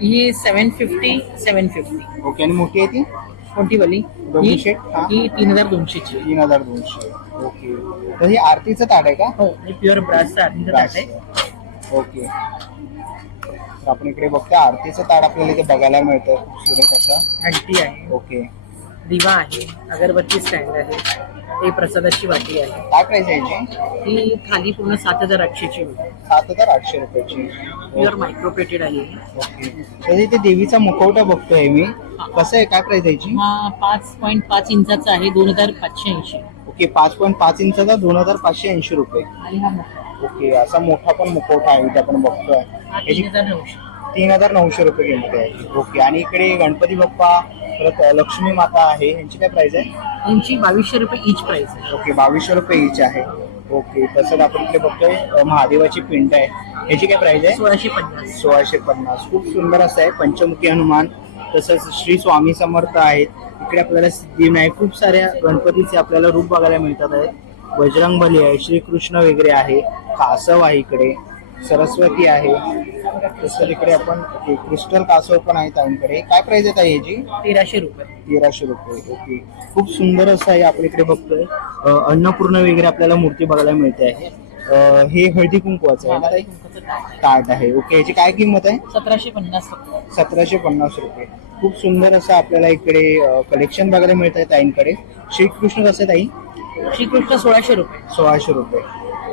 ही 750. ओके. आणि मोठी आहे ती? कोणती वाली? दोनशे? हा. ही 3200 ची. 3200. ओके. तर हे आरतीचं ताट आहे का? हो, हे प्युअर ब्रासचं आरतीचं ताट आहे. ओके. तर आपण इकडे बघतो आरतीचं ताट आपल्याला इथे बघायला मिळतं, खूप सुरेख असं. घंटी आहे, ओके. दिवा आहे, अगरबत्ती स्टँड आहे, हे प्रसादाची वाटी आहे. काय प्राइस आहे याची? ही थाली पूर्ण 7800 ची होती. 7800 रुपयाची. प्युअर मायक्रोप्लेटेड आहे. ओके. तर इथे देवीचा मुखवटा बघतोय मी, कसं आहे, काय प्राइस आहे याची? हा 5.5 इंचाचा आहे, 2580. ओके. 5.5 इंचाचा 2580 रुपये. आणि हा मोठा ओके. असा मोठा पण मुखवटा आहे इथे आपण बघतोय. हा याची 3900. 3900 रुपये किंमत आहे. ओके. आणि इकडे गणपती बाप्पा, परत लक्ष्मी माता आहे, यांची काय प्राइस आहे? यांची 2200 रुपये इच प्राइस आहे. ओके. 2200 रुपये इच आहे. ओके. तसंच आपण इकडे बघतोय महादेवाची पिंड आहे, याची काय प्राइस आहे? 1650. 1650. खूप सुंदर असं आहे. पंचमुखी हनुमान, तसंच श्री स्वामी समर्थ आहेत. इकडे आपल्याला सिद्धिविनायक, खूप साऱ्या गणपतीचे आपल्याला रूप बघायला मिळतात आहेत. बजरंगबली आहे, श्रीकृष्ण वगैरे आहे, कासव आहे, इकडे सरस्वती आहे. तसं इकडे आपण क्रिस्टल कासव पण आहे ताईंकडे. काय प्राइस आहे ताई याची? 1300 रुपये. 1300 रुपये. ओके. खूप सुंदर असं आहे. आपण इकडे बघतोय अन्नपूर्ण वगैरे आपल्याला मूर्ती बघायला मिळते आहे. हे हळदी कुंकवाचं आहे ना ताई? ताट आहे. ओके. याची काय किंमत आहे? 1750 रुपये. 1750 रुपये. खूप सुंदर असं आपल्याला इकडे कलेक्शन बघायला मिळत आहे ताईंकडे. श्रीकृष्ण कसं आहे ताई? श्रीकृष्ण 1600 रुपये. 1600 रुपये.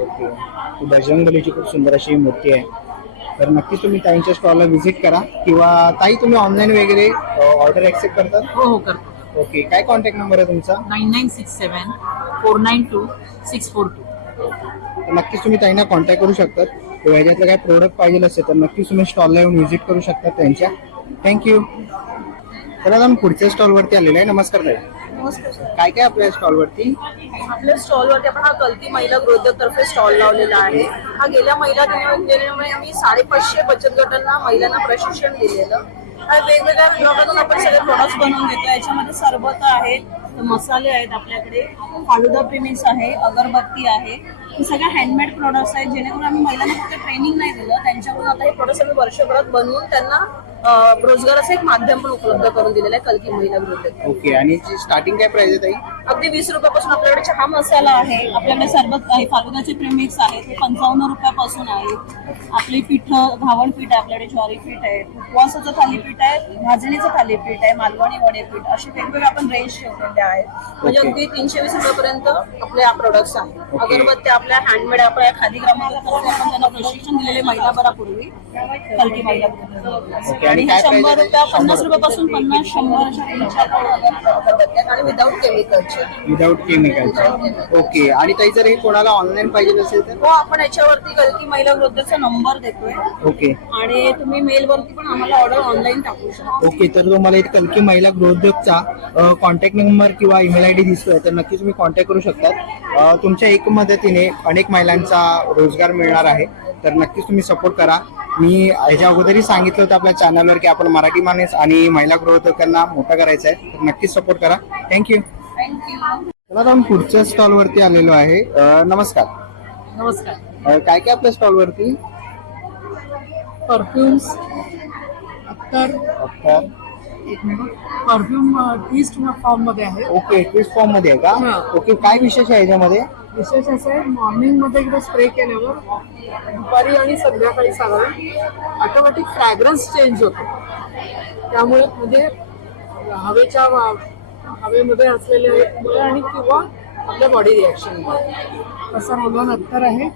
ओके. बजरंगबलीची खूप सुंदर अशी मूर्ती आहे. तर नक्की तुम्ही ताईंच्या स्टॉलला व्हिजिट करा, किंवा ताई तुम्ही ऑनलाईन वगैरे ऑर्डर ऍक्सेप्ट करतात? हो हो करतो. ओके. काय कॉन्टॅक्ट नंबर आहे तुमचा? 9967 492 642. तर नक्कीच तुम्ही ताईंना कॉन्टॅक्ट करू शकतात. किंवा याच्यातलं काय प्रोडक्ट पाहिजे असेल तर नक्कीच तुम्ही स्टॉलला येऊन व्हिजिट करू शकता त्यांच्या. थँक्यू. तर आता आपण पुढच्या स्टॉलवरती आलेलो आहे. नमस्कार ताई. काय काय आपल्या स्टॉलवरती? आपल्या स्टॉलवरती आपण हा कल्की महिला गृहोद्योग तर्फे स्टॉल लावलेला आहे. हा गेल्या महिला दिनामुळे आम्ही 550 बचत गटांना महिलांना प्रशिक्षण दिलेलं. वेगवेगळ्या विभागातून आपण सगळे प्रोडक्ट्स बनवून देतो. याच्यामध्ये सरबत आहेत, मसाले आहेत, आपल्याकडे फालुदा प्रेमिक्स आहे, अगरबत्ती आहे. हे सगळे हँडमेड प्रोडक्ट्स आहेत, जेणेकरून आम्ही महिलांना फक्त ट्रेनिंग नाही दिलं, त्यांच्याकडून आता हे प्रोडक्ट्स आम्ही वर्षभरात बनवून त्यांना रोजगाराचं एक माध्यम पण उपलब्ध करून दिलेलं आहे कल्की महिला गृहोद्योग. ओके. आणि स्टार्टिंग काय प्राइस आहे ताई? अगदी 20 रुपयापासून आपल्याकडे चहा मसाला आहे, आपल्याकडे सरबत आहे, फालुदाचे प्रेमिक्स आहेत, हे 55 रुपयापासून आहे. आपली पीठ, घावण पीठ आहे, आपल्याकडे ज्वारी पीठ आहे, उपवासाचं थालीपीठ आहे, भाजणीचं थालीपीठ आहे, मालवणी वडेपीठ, असे वेगवेगळे आपण रेंज ठेवलेले आहेत. म्हणजे अगदी 320 रुपयापर्यंत आपल्या प्रोडक्ट्स आहेत. अगरबत्त्या आपल्या हँडमेड, आपल्या खादी ग्रामातर्फे आपण त्यांना प्रशिक्षण दिलेले महिनाभरापूर्वी कल्की महिला गृहोद्योग. आणि 100 रुपया, 50 रुपयापासून 50, 100 अशा रेंजच्या अगरबत्त्या आणि विदाऊट केमिकलचे. विदाऊट केमिकलचे. ओके. आणि ताई जर हे कोणाला ऑनलाईन पाहिजे असेल तर? हो, आपण याच्यावरती कल्की महिला गृहोद्योगचा नंबर देतोय. ओके. आणि तुम्ही मेलवरती पण आम्हाला ऑर्डर ऑनलाईन टाकू शकता. ओके. तर तुम्हाला इथे कल्की महिला गृहोद्योगचा कॉन्टॅक्ट नंबर किंवा ईमेल आयडी दिसतोय, तर नक्की तुम्ही कॉन्टॅक्ट करू शकता. तुमच्या एक मदतीने अनेक महिलांचा रोजगार मिळणार आहे, तर नक्कीच तुम्ही सपोर्ट करा. मी ह्याच्या अगोदरही सांगितलं होतं आपल्या चॅनलवर की आपण मराठी माणूस आणि महिला गृहोद्योगांना मोठं करायचं आहे, तर नक्कीच सपोर्ट करा. थँक्यू. चला आपण पुढच्या स्टॉलवरती आलेलो आहे. नमस्कार. नमस्कार. काय काय आपल्या स्टॉलवरती? परफ्युम्स, अत्तर, परफ्यूम ट्विस्ट फॉर्म मध्ये आहे. ओके. ट्विस्ट फॉर्म मध्ये आहे का? ओके. काय विशेष आहे याच्यामध्ये? विशेष असं आहे, मॉर्निंग मध्ये एकदा स्प्रे केल्यावर दुपारी आणि संध्याकाळी साधारण ऑटोमॅटिक फ्रॅग्रन्स चेंज होतो. त्यामुळे म्हणजे हवेमध्ये असलेले आणि किंवा आपल्या बॉडी रिॲक्शन. तसं रोलन अत्तर आहे,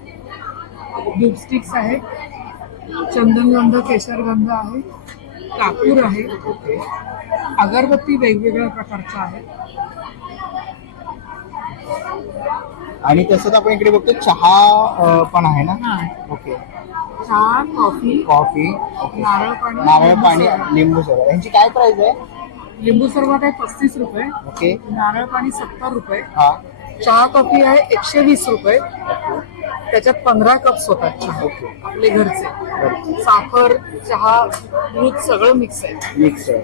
लिपस्टिक्स आहे, चंदनगंध, केशरगंध आहे, कापूर आहे, अगरबत्ती वेगवेगळ्या प्रकारच्या आहेत. आणि तसंच आपण इकडे बघतो चहा पण आहे ना? ओके. चहा, कॉफी, ओके. नारळ पाणी, लिंबू सरबत, यांची काय प्राइस आहे? लिंबू सरबत आहे 35 रुपये, ओके. नारळ पाणी 70 रुपये, हा. चहा कॉफी आहे 120 रुपये. त्याच्यात 15 कप्स होतात चहा, आपले घरचे. साखर, चहा, दूध सगळं मिक्स आहे. मिक्स आहे.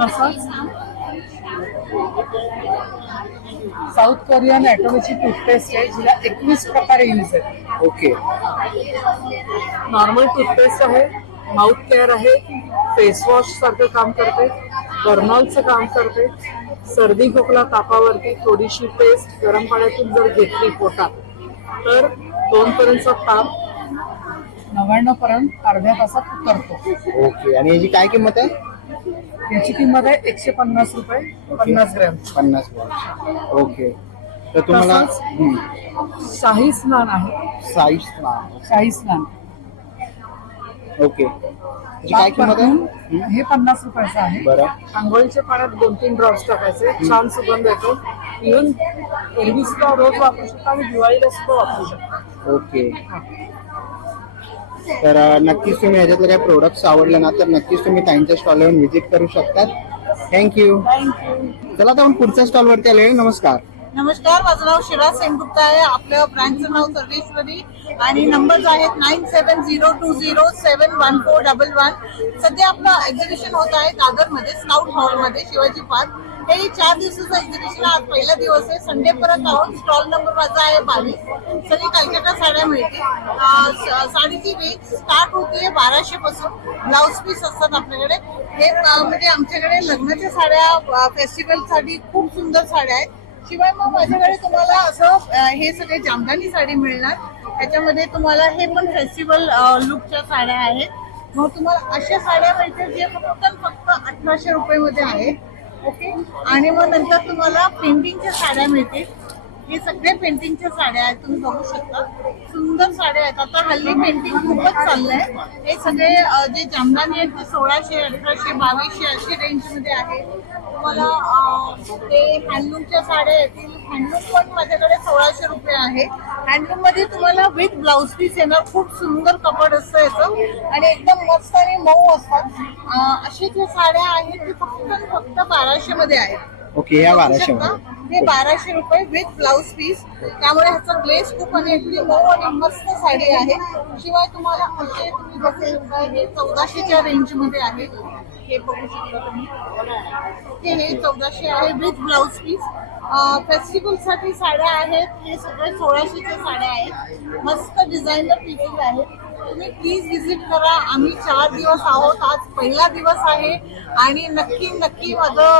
तसंच साऊथ कोरियन ॲटोमीची टूथपेस्ट आहे, जिला 21 प्रकारे यूज आहे. ओके. नॉर्मल टूथपेस्ट आहे, माउथ केअर आहे, फेस वॉश सारखं काम करते, बर्नॉलचं काम करते. सर्दी खोकला तापावरती थोडीशी पेस्ट गरम पाण्यातून जर घेतली पोटात तर 2 पर्यंतचा ताप 99 पर्यंत अर्ध्या तासात उतरतो. ओके. आणि याची काय किंमत आहे? याची किंमत आहे 150 रुपये 50 ग्रॅम. 50 ग्रॅम. ओके. तर तुम्हाला शाही स्नान आहे. शाही स्नान ओके. याची काय किंमत आहे? हे 50 रुपयाचं आहे. बरं. आंघोळीच्या पाण्यात 2-3 ड्रॉप्स टाकायचे. छान सुगंध येतो. इव्हन एरवी सुद्धा रोज वापरू शकता आणि दिवाळीला सुद्धा वापरू शकता. ओके. तर नक्कीच तुम्ही ह्याच्यातले काही प्रोडक्ट्स आवडले ना तर नक्कीच तुम्ही त्यांच्या स्टॉलवर व्हिजिट करू शकतात. थँक्यू. चला आता आपण पुढच्या स्टॉलवरती आले. नमस्कार. नमस्कार, माझं नाव शिराज सेनगुप्ता आहे. आपल्या ब्रँडचं नाव सर्वेश्वरी आणि नंबर्स आहेत 9702071411. सध्या आपलं एक्झिबिशन होत आहे दादरमध्ये स्काउट हॉलमध्ये शिवाजी पार्क. हे 4 दिवसाचं एक्झिबिशन आज पहिला दिवस आहे. संडे परत आहोत. स्टॉल नंबर माझा आहे 22. सगळी कलकत्ता साड्या मिळतील. साडीची रेंज स्टार्ट होते 1200 पासून. ब्लाउज पीस असतात आपल्याकडे. हे म्हणजे आमच्याकडे लग्नाच्या साड्या फेस्टिवलसाठी खूप सुंदर साड्या आहेत. शिवाय मग माझ्याकडे तुम्हाला असं हे सगळे जामदानी साडी मिळणार. त्याच्यामध्ये तुम्हाला हे पण फेस्टिवल लुकच्या साड्या आहेत. मग तुम्हाला अशा साड्या मिळतील जे फक्त 1800 रुपये आहेत. ओके. आणि मग नंतर तुम्हाला पेंटिंगच्या साड्या मिळतील. हे सगळे पेंटिंगच्या साड्या आहेत. तुम्ही बघू शकता सुंदर साड्या आहेत. आता हल्ली पेंटिंग खूपच चाललंय. हे सगळे जे जामदानी आहेत ते 1600, 1800, 2200 अशी रेंजमध्ये आहे. तुम्हाला ते हँडलूमच्या साड्या येतील. हँडलूम पण माझ्याकडे 1600 रुपये आहे. हँडलूम मध्ये तुम्हाला विथ ब्लाउज पीस येणार. खूप सुंदर कपड असतं याचं आणि एकदम मस्त आणि मऊ असतात. अशा ज्या साड्या आहेत ते फक्त 1200 मध्ये आहेत. ओके. या 1200 हे 1200 रुपये विथ ब्लाउज पीस. त्यामुळे ह्याचा ग्लेस खूप आणि अगदी मऊ आणि मस्त साडी आहे. शिवाय तुम्हाला असे तुम्ही बघू शकता हे 1400च्या रेंज मध्ये आहे. हे बघू शकता तुम्ही. हे 1400 आहे विथ ब्लाउज पीस. फेस्टिवल साठी साड्या आहेत. हे सगळे 1600च्या साड्या आहेत. मस्त डिझायनर पीसेस आहेत. तुम्ही प्लीज व्हिजिट करा. आम्ही 4 दिवस आहोत. आज पहिला दिवस आहे आणि नक्की माझं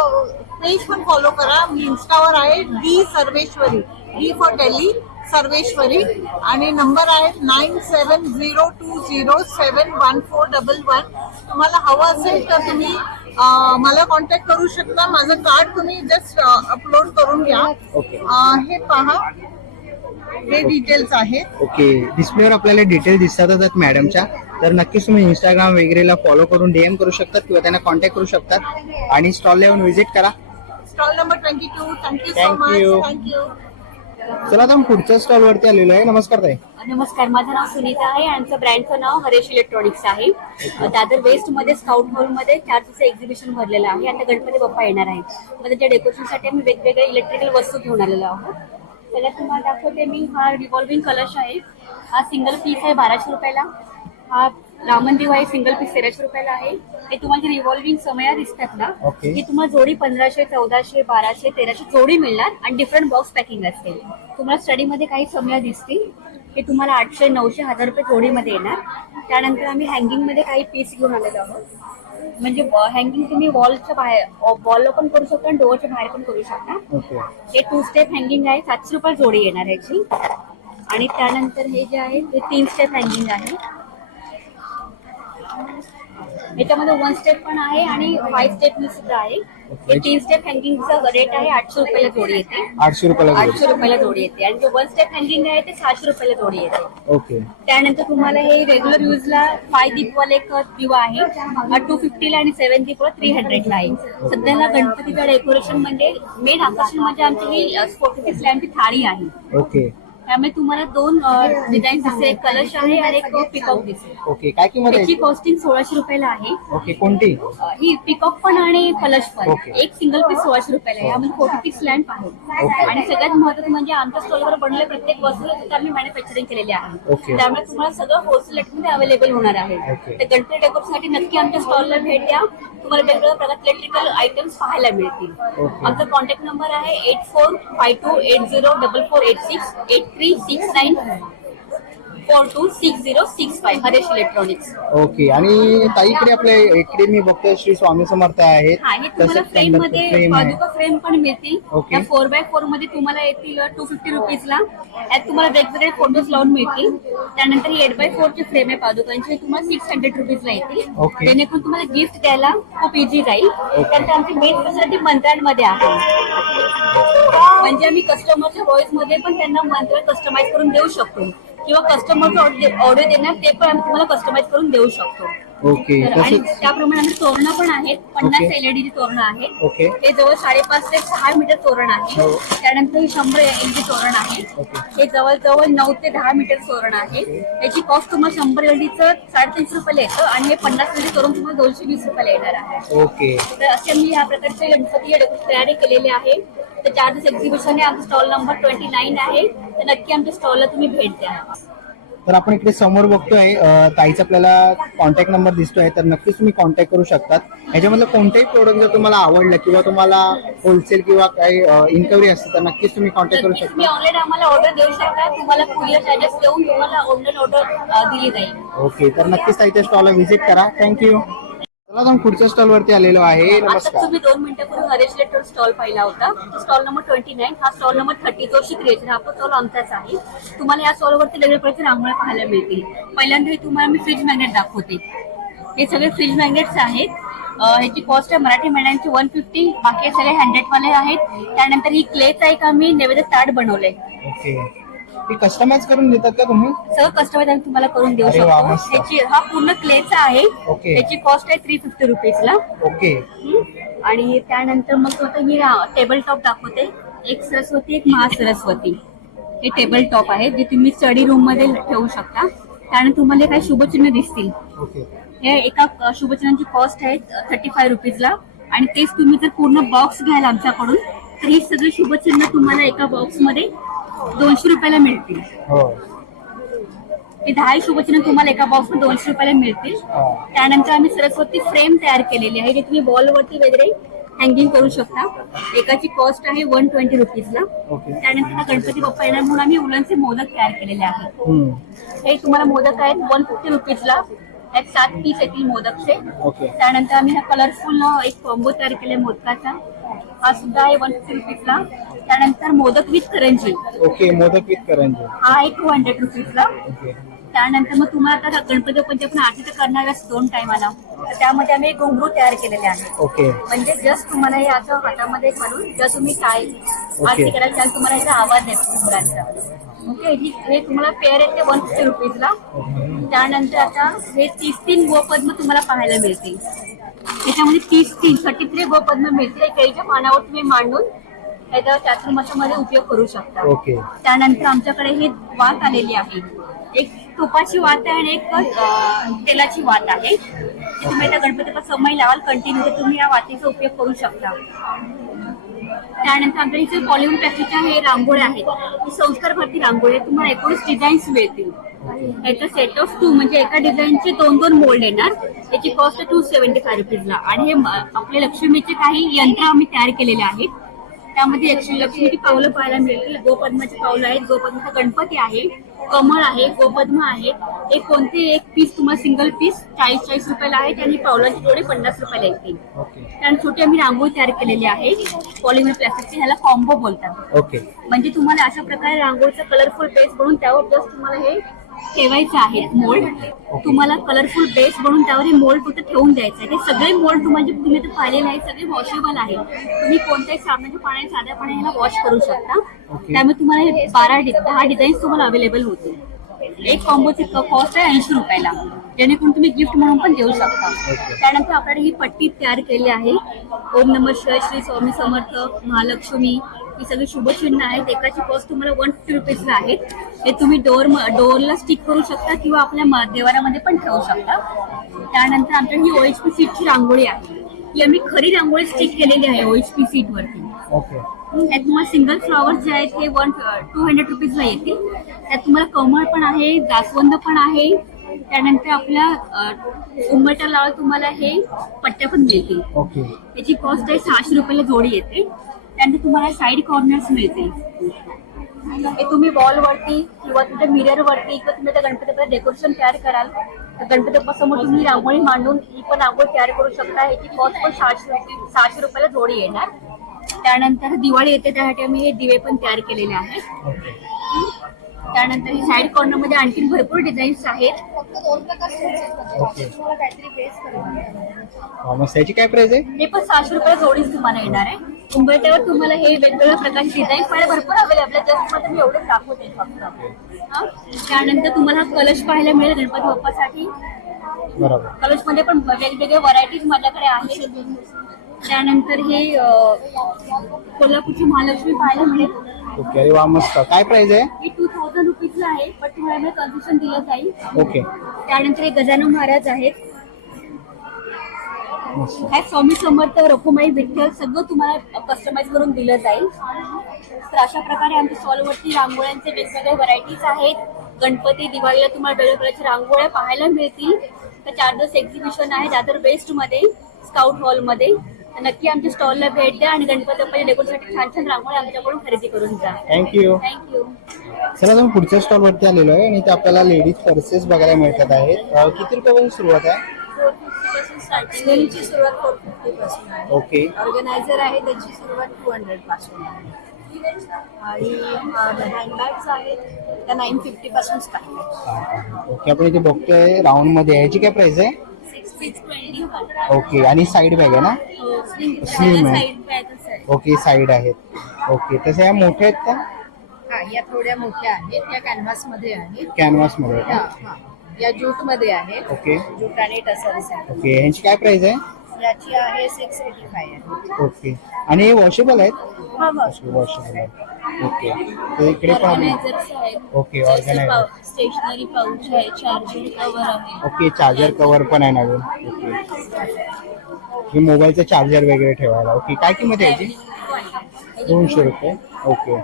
पेज पण फॉलो करा. मी इन्स्टावर आहे D Sarveshwari. D for Delhi Sarveshwari. आणि नंबर आहेत 9702071411. तुम्हाला हवं असेल तर तुम्ही मला कॉन्टॅक्ट करू शकता. माझं कार्ड तुम्ही जस्ट अपलोड करून घ्या. हे पहा हे डिटेल्स आहेत. ओके. डिस्प्लेवर आपल्याला डिटेल दिसतातच मॅडमच्या. तर नक्कीच तुम्ही इंस्टाग्राम वगैरेला फॉलो करून DM करू शकतात किंवा त्यांना कॉन्टॅक्ट करू शकतात आणि स्टॉलला येऊन व्हिजिट करा. Stall number 22. Thank you so much. Thank you. चला आता पुढच्या स्टॉल वरती आलेलो आहे. नमस्कार ताई. नमस्कार, माझं नाव सुनीता आहे. आमचं ब्रँडचं नाव हरेश इलेक्ट्रॉनिक्स आहे. दादर वेस्ट मध्ये स्काउट हॉलमध्ये 4 दिवसाचं एक्झिबिशन भरलेलं आहे. आता गणपती बाप्पा येणार आहेत. मग त्याच्या डेकोरेशनसाठी आम्ही वेगवेगळे इलेक्ट्रिकल वस्तू घेऊन आलेलो आहोत. सगळ्यात तुम्हाला दाखवते मी. हा रिव्हॉल्विंग कलश आहे. हा सिंगल पीस आहे 1200 रुपयाला. हा रामन दिवा आहे सिंगल पीस 1300 रुपयाला आहे. हे तुम्हाला रिव्हॉल्विंग समया दिसतात ना ही तुम्हाला जोडी 1500, 1400, 1200, 1300 जोडी मिळणार आणि डिफरंट बॉक्स पॅकिंग असते. तुम्हाला स्टडीमध्ये काही समया दिसतील. हे तुम्हाला 800, 900, 1000 रुपये जोडीमध्ये येणार. त्यानंतर आम्ही हँगिंग मध्ये काही पीस घेऊन आलेलो आहोत. म्हणजे हँगिंग तुम्ही वॉलच्या बाहेर वॉलला पण करू शकता आणि डोअरच्या बाहेर पण करू शकता. हे 2 स्टेप हँगिंग आहे. 700 रुपये जोडी येणार ह्याची. आणि त्यानंतर हे जे आहे ते 3 स्टेप हँगिंग आहे. याच्यामध्ये 1 स्टेप पण आहे आणि 5 स्टेप सुद्धा आहे. हे 3 स्टेप हँगिंगचा रेट आहे 800 रुपयाला जोडी येते. 800 रुपयाला जोडी येते. आणि जो 1 स्टेप हँगिंग आहे ते 600 रुपयाला जोडी येते. ओके. त्यानंतर तुम्हाला हे रेग्युलर युजला 5 दीपवाला एक दिवा आहे. हा 250ला आणि 7 दीपवाला 300ला आहे. सध्याला गणपतीच्या डेकोरेशन म्हणजे मेन आकर्षण म्हणजे आमची ही स्पोर्टिफिक लॅम्पची थाळी आहे. ओके. त्यामुळे तुम्हाला 2 डिझाईन दिसते. एक कलश आहे आणि एक पिकॉक दिसेल. ओके. काय किंमत त्याची आहे? कॉस्टिंग 1600 रुपयाला आहे. ओके. कोणती? ही पिकॉक पण आणि कलश पण. ओके. एक सिंगल पीस 1600 रुपयाला आहे. यामध्ये 46 लॅम्प आहे. आणि सगळ्यात महत्त्वाचं म्हणजे आमच्या स्टॉलवर बनलेले प्रत्येक वस्तू आम्ही मॅन्युफॅक्चरिंग केलेली आहे. ओके. त्यामुळे तुम्हाला सगळं होलसेल रेटमध्ये अवेलेबल होणार आहे. ओके. तर गणपती डेकोरेशनसाठी नक्की आमच्या स्टॉलला भेट द्या. तुम्हाला वेगवेगळ्या प्रकारचे इलेक्ट्रिकल आयटम्स पाहायला मिळतील. आमचा कॉन्टॅक्ट नंबर आहे 8452804486 8369 726065 हरेश इलेक्ट्रॉनिक्स. ओके. आणि ताईकडे आपल्या इकडे मी बघतोय श्री स्वामी समर्थ आहेत. हा, हे तुम्हाला फ्रेम मध्ये फ्रेम आहे. पादुका फ्रेम पण मिळतील. ओके. त्या 4x4 मध्ये तुम्हाला येतील 250 रुपीजला. यात तुम्हाला वेगवेगळे फोटोज लावून मिळतील. त्यानंतर ही 8x4 ची फ्रेम आहे पादुकांची, तुम्हाला 600 रुपीजला येतील. ओके. जेणेकरून तुम्हाला गिफ्ट द्यायला खूप इझी जाईल. त्यानंतर आमची मेन फॅसिलिटी मंत्र्यांमध्ये आहे, म्हणजे आम्ही कस्टमरच्या व्हॉइस मध्ये पण त्यांना मंत्र कस्टमाइज करून देऊ शकतो, किंवा कस्टमरचा ऑडिओ देणार ते पण आम्ही तुम्हाला कस्टमाइज करून देऊ शकतो. ओके. तर आणि तसेच त्याप्रमाणे आम्ही तोरणं पण आहेत, 50 ओके. LED ची तोरणं आहेत. ओके. हे जवळ 5.5 ते 6 मीटर तोरण आहे. हो. त्यानंतर हे 100 LED तोरण आहे. ओके. हे जवळजवळ 9 ते 10 मीटर तोरण आहे. याची कॉस्ट तुम्हाला 100 LEDचं 350 रुपयाला येतं, आणि हे 50 LED तोरण तुम्हाला 220 रुपयाला येणार आहे. ओके. तर असे मी या प्रकारचे गणपती तयारी केलेली आहे. तर 4 दिवस एक्झिबिशन आहे. आमचा स्टॉल नंबर 29 आहे. तर नक्की आमच्या स्टॉलला तुम्ही भेट द्या. तर आपण इकडे समोर बघतोय ताईचा आपल्याला कॉन्टॅक्ट नंबर दिसतोय, तर नक्कीच तुम्ही कॉन्टॅक्ट करू शकतात. ह्याच्यामधलं कोणतेही प्रोडक्ट जर तुम्हाला आवडलं किंवा तुम्हाला होलसेल किंवा काही इन्क्वायरी असते, तर नक्कीच तुम्ही कॉन्टॅक्ट करू तुम्ही शकता. ऑनलाईन आम्हाला ऑर्डर देऊ शकता. तुम्हाला कुरिअर चार्जेस देऊन तुम्हाला ऑनलाईन ऑर्डर दिली जाईल. ओके. तर नक्कीच ताईच्या स्टॉलला व्हिजिट करा. थँक्यू. चला जाऊन पुढच्या स्टॉल वरती आलेलो आहे. आता नमस्कार. तुम्ही 2 मिनिटापूर्वी हरेश इलेक्ट्रॉनिक्स स्टॉल पाहिला होता. स्टॉल नंबर 29, हा स्टॉल नंबर 30 जोशी क्रिएशन, हा पण स्टॉल आमचाच आहे. तुम्हाला या स्टॉलवरती वेगवेगळ्या प्रकारचे रांगोळ्या पाहायला मिळतील. पहिल्यांदा हे तुम्हाला मी फ्रीज मॅग्नेट दाखवते. हे सगळे फ्रीज मॅग्नेट्स आहेत. ह्याची कॉस्ट आहे मराठी महिन्यांची 150, बाकी सगळे 100 वाले आहेत. त्यानंतर ही क्लेच आहे का मी नैवेद्य ताट बनवलंय. ओके. ती कस्टमाइज करून देतात का तुम्ही? सगळं कस्टमाइज आम्ही तुम्हाला करून देऊ अरे वा, शकतो. मस्त. त्याची हा पूर्ण क्लेचा आहे. ओके. त्याची कॉस्ट आहे 350 रुपीजला. ओके. आणि त्यानंतर मग तो मी टेबल टॉप दाखवते. एक सरस्वती, एक महासरस्वती. हे टेबल टॉप आहे, जे तुम्ही स्टडी रूम मध्ये ठेवू शकता. त्यानंतर तुम्हाला काही शुभचिन्ह दिसतील. ओके. हे एका शुभचिन्हाची कॉस्ट आहे 35 रुपीजला. आणि तेच तुम्ही जर पूर्ण बॉक्स घ्याल आमच्याकडून, तर ही सगळी शुभचिन्ह तुम्हाला एका बॉक्स मध्ये 200 रुपयाला मिळतील. हो. हे 10 शुभचिन्ह तुम्हाला एका बॉक्स मध्ये 200 रुपयाला मिळतील. त्यानंतर आम्ही सरस्वती फ्रेम तयार केलेली आहे, जे तुम्ही वॉलवरती वगैरे हँगिंग करू शकता. एकाची कॉस्ट आहे 120 रुपीजला. ओके. त्यानंतर हा गणपती बाप्पा येणार म्हणून आम्ही उलनचे मोदक तयार केलेले आहेत. हम्म. हे तुम्हाला मोदक आहेत 150 रुपीजला. यात 7 पीस येतील मोदकचे. ओके. त्यानंतर आम्ही हा कलरफुल एक कॉम्बो तयार केलाय मोदकाचा, हा सुद्धा आहे 150 रुपीजला. त्यानंतर modak with karanji, okay. Modak with karanji. हा आहे 200 रुपीजला. ओके. त्यानंतर मग तुम्हाला आता गणपती बाप्पांची आपण आरती तर करणार आहे 2 टायमाला, तर त्यामध्ये आम्ही एक घुंगरू तयार केलेले आहे. ओके. म्हणजे जस्ट तुम्हाला हे असं हातामध्ये घालून जर तुम्ही काय आरती करायला त्याला तुम्हाला याचा आवाज येतो घुंगरांचा. ओके. हे तुम्हाला पेअर येते 150 रुपीजला. त्यानंतर आता हे 33 गोपद्म तुम्हाला पाहायला मिळतील. त्याच्यामध्ये 33 गोपद्म मिळतील. केळीच्या पानावर तुम्ही मांडून त्याचा चातुर्मासामध्ये उपयोग करू शकता. ओके. त्यानंतर आमच्याकडे ही वात आलेली आहे. एक तुपाची वात आहे आणि एक तेलाची वात आहे. तुम्ही त्या गणपतीचा समय लावाल कंटिन्यू, तर तुम्ही या वातीचा उपयोग करू शकता. त्यानंतर आमच्या इथे पॉलिवूड प्लास्टिकच्या हे रांगोळ्या आहेत. ही संस्कार भारती रांगोळी आहे. तुम्हाला 19 डिझाईन्स मिळतील. याचा सेट ऑफ 2 म्हणजे एका डिझाईनचे 2-2 मोल्ड येणार. याची कॉस्ट आहे 275 रुपीजला. आणि हे आपले लक्ष्मीचे काही यंत्र आम्ही तयार केलेले आहेत. त्यामध्ये लक्ष्मीची पावलं पाहायला मिळतील. गोपद्माची पावलं आहेत, गोपद्माचा गणपती आहे, कमळ आहे, गोपद्म आहे. हे कोणते एक पीस तुम्हाला सिंगल पीस 40 रुपयाला आहे, आणि पावलांची जोडी 50 रुपयाला येतील. आणि छोटी आम्ही रांगोळी तयार केलेली आहे पॉलिमर प्लास्टिकची, ह्याला कॉम्बो बोलतात. ओके. म्हणजे तुम्हाला अशा प्रकारे रांगोळीचा कलरफुल बेस बनवून त्यावर जस्ट तुम्हाला हे ठेवायचं आहे मोल्ड. तुम्हाला कलरफुल बेस बनवून त्यावर हे मोल्ड फक्त ठेवून द्यायचं आहे. हे सगळे मोल्ड तुम्ही ते पाहिलेले आहे, सगळे वॉशेबल आहे. तुम्ही कोणत्याही साबणाच्या पाण्याने साध्या पाण्याने वॉश करू शकता. त्यामुळे तुम्हाला हे 10 डिझाईन्स तुम्हाला अवेलेबल होतील. एक कॉम्बोची कॉस्ट आहे 80 रुपयाला, जेणेकरून तुम्ही गिफ्ट म्हणून पण देऊ शकता. त्यानंतर आपल्याकडे ही पट्टी तयार केली आहे. ओम नमः शिवाय, श्री स्वामी समर्थ, महालक्ष्मी, ही सगळी शुभचिन्ह आहेत. एकाची कॉस्ट तुम्हाला 150 रुपीजला आहे. हे तुम्ही डोअरला स्टिक करू शकता किंवा आपल्या देवारामध्ये पण ठेवू शकता. त्यानंतर आमच्याकडे ही OHP सीटची रांगोळी आहे. ही आम्ही खरी रांगोळी स्टिक केलेली आहे OHP सीट वरती. ओके. त्यात तुम्हाला सिंगल फ्लॉवर जे आहेत ते 200 रुपीजला येतील. त्यात तुम्हाला कमळ पण आहे, जास्वंद पण आहे. त्यानंतर आपल्या उंबरठा लावा तुम्हाला हे पट्ट्या पण मिळतील. ओके. त्याची कॉस्ट आहे 600 रुपयाला जोडी येते. त्यानंतर तुम्हाला साईड कॉर्नर्स मिळतील. हे तुम्ही वॉल वरती किंवा तुमच्या मिरर वरती किंवा तुम्ही त्या गणपतीचं डेकोरेशन तयार कराल तर गणपती बाप्पा समोर तुम्ही रांगोळी मांडून ही पण रांगोळी तयार करू शकता. ह्याची कॉस्ट पण 600 रुपयाला जोडी येणार. त्यानंतर दिवाळी येते त्यासाठी आम्ही हे दिवे पण तयार केलेले आहेत. त्यानंतर ही साईड कॉर्नर मध्ये आणखी भरपूर डिझाईन्स आहेत. मग त्याची काय प्राइस आहे? हे पण 600 रुपये जोडीच तुम्हाला येणार आहे. उंबरठ्यावर तुम्हाला हे वेगवेगळ्या प्रकारचे डिझाईन पाहायला भरपूर अवेलेबल आहे. जस्ट मध्ये मी एवढेच दाखवते फक्त. हा. त्यानंतर तुम्हाला कलश पाहायला मिळेल गणपती बाप्पासाठी. बरोबर. कलश मध्ये पण वेगवेगळ्या व्हरायटीज माझ्याकडे आहेत. त्यानंतर हे कोल्हापूरची महालक्ष्मी पाहायला मिळेल. ओके. अरे वा, मस्त. काय प्राइस आहे? ही 2000 रुपीजला आहे पण तुम्हाला कन्सेशन दिलं जाईल. ओके. त्यानंतर हे गजानन महाराज आहेत. मस्त. काय स्वामी समर्थ रखुमाई विठ्ठल सगळं तुम्हाला कस्टमाइज करून दिलं जाईल. तर अशा प्रकारे आमच्या स्टॉलवरती रांगोळ्यांचे वेगवेगळ्या व्हरायटीज आहेत. गणपती दिवाळीला तुम्हाला वेगवेगळ्या प्रकारच्या रांगोळ्या पाहायला मिळतील. तर 4 दिवस एक्झिबिशन आहे दादर वेस्ट मध्ये स्काउट हॉल मध्ये. नक्की आमच्या स्टॉलला भेट द्या आणि गणपती बाप्पाच्या डेकोरेशनसाठी छान छान रांगोळ्या आमच्याकडून खरेदी करून जा. थँक्यू. थँक्यू. चला आपण पुढच्या स्टॉल वरती आलेलो आहे आणि इथे आपल्याला लेडीज पर्सेस बघायला मिळतात आहेत. किती रुपयापासून सुरुवात आहे? 450 पासून स्टार्टिंग ची सुरुवात 450 पासून आहे. ओके. ऑर्गनायझर आहे त्याची सुरुवात 200 पासून आहे. आणि हँडबॅग्स आहेत त्या 950 पासून स्टार्ट आहे. ओके. आपण इथे बघतोय राऊंड मध्ये आहे. याची काय प्राइस आहे? 621. ओके. आणि साईड बॅग आहे ना? स्लिम आहे. साईड बॅगच आहे. ओके. साईड आहेत. ओके. तसं या मोठ्या आहेत का? हा या थोड्या मोठ्या आहेत. या कॅनव्हास मध्ये आहेत. कॅनव्हास मध्ये आहे या का? हा. या ज्यूट मध्ये आहेत. ओके. ज्यूट आणि टसर्स आहेत. ओके. यांची काय प्राइस आहे? याची आहे 685 आहे. ओके. आणि हे वॉशेबल आहेत? हा बस. वॉशेबल आहेत. ओके. तर इकडे पण ऑर्गनायझर्स आहेत. ओके. ऑर्गनायझर. स्टेशनरी पाऊच आहे. चार्जिंग कव्हर आहे. ओके. चार्जर कव्हर पण आहे नवीन. ओके. हे मोबाईलचं चार्जर वगैरे ठेवायला. ओके. काय किंमत आहे याची? 200 रुपये. ओके.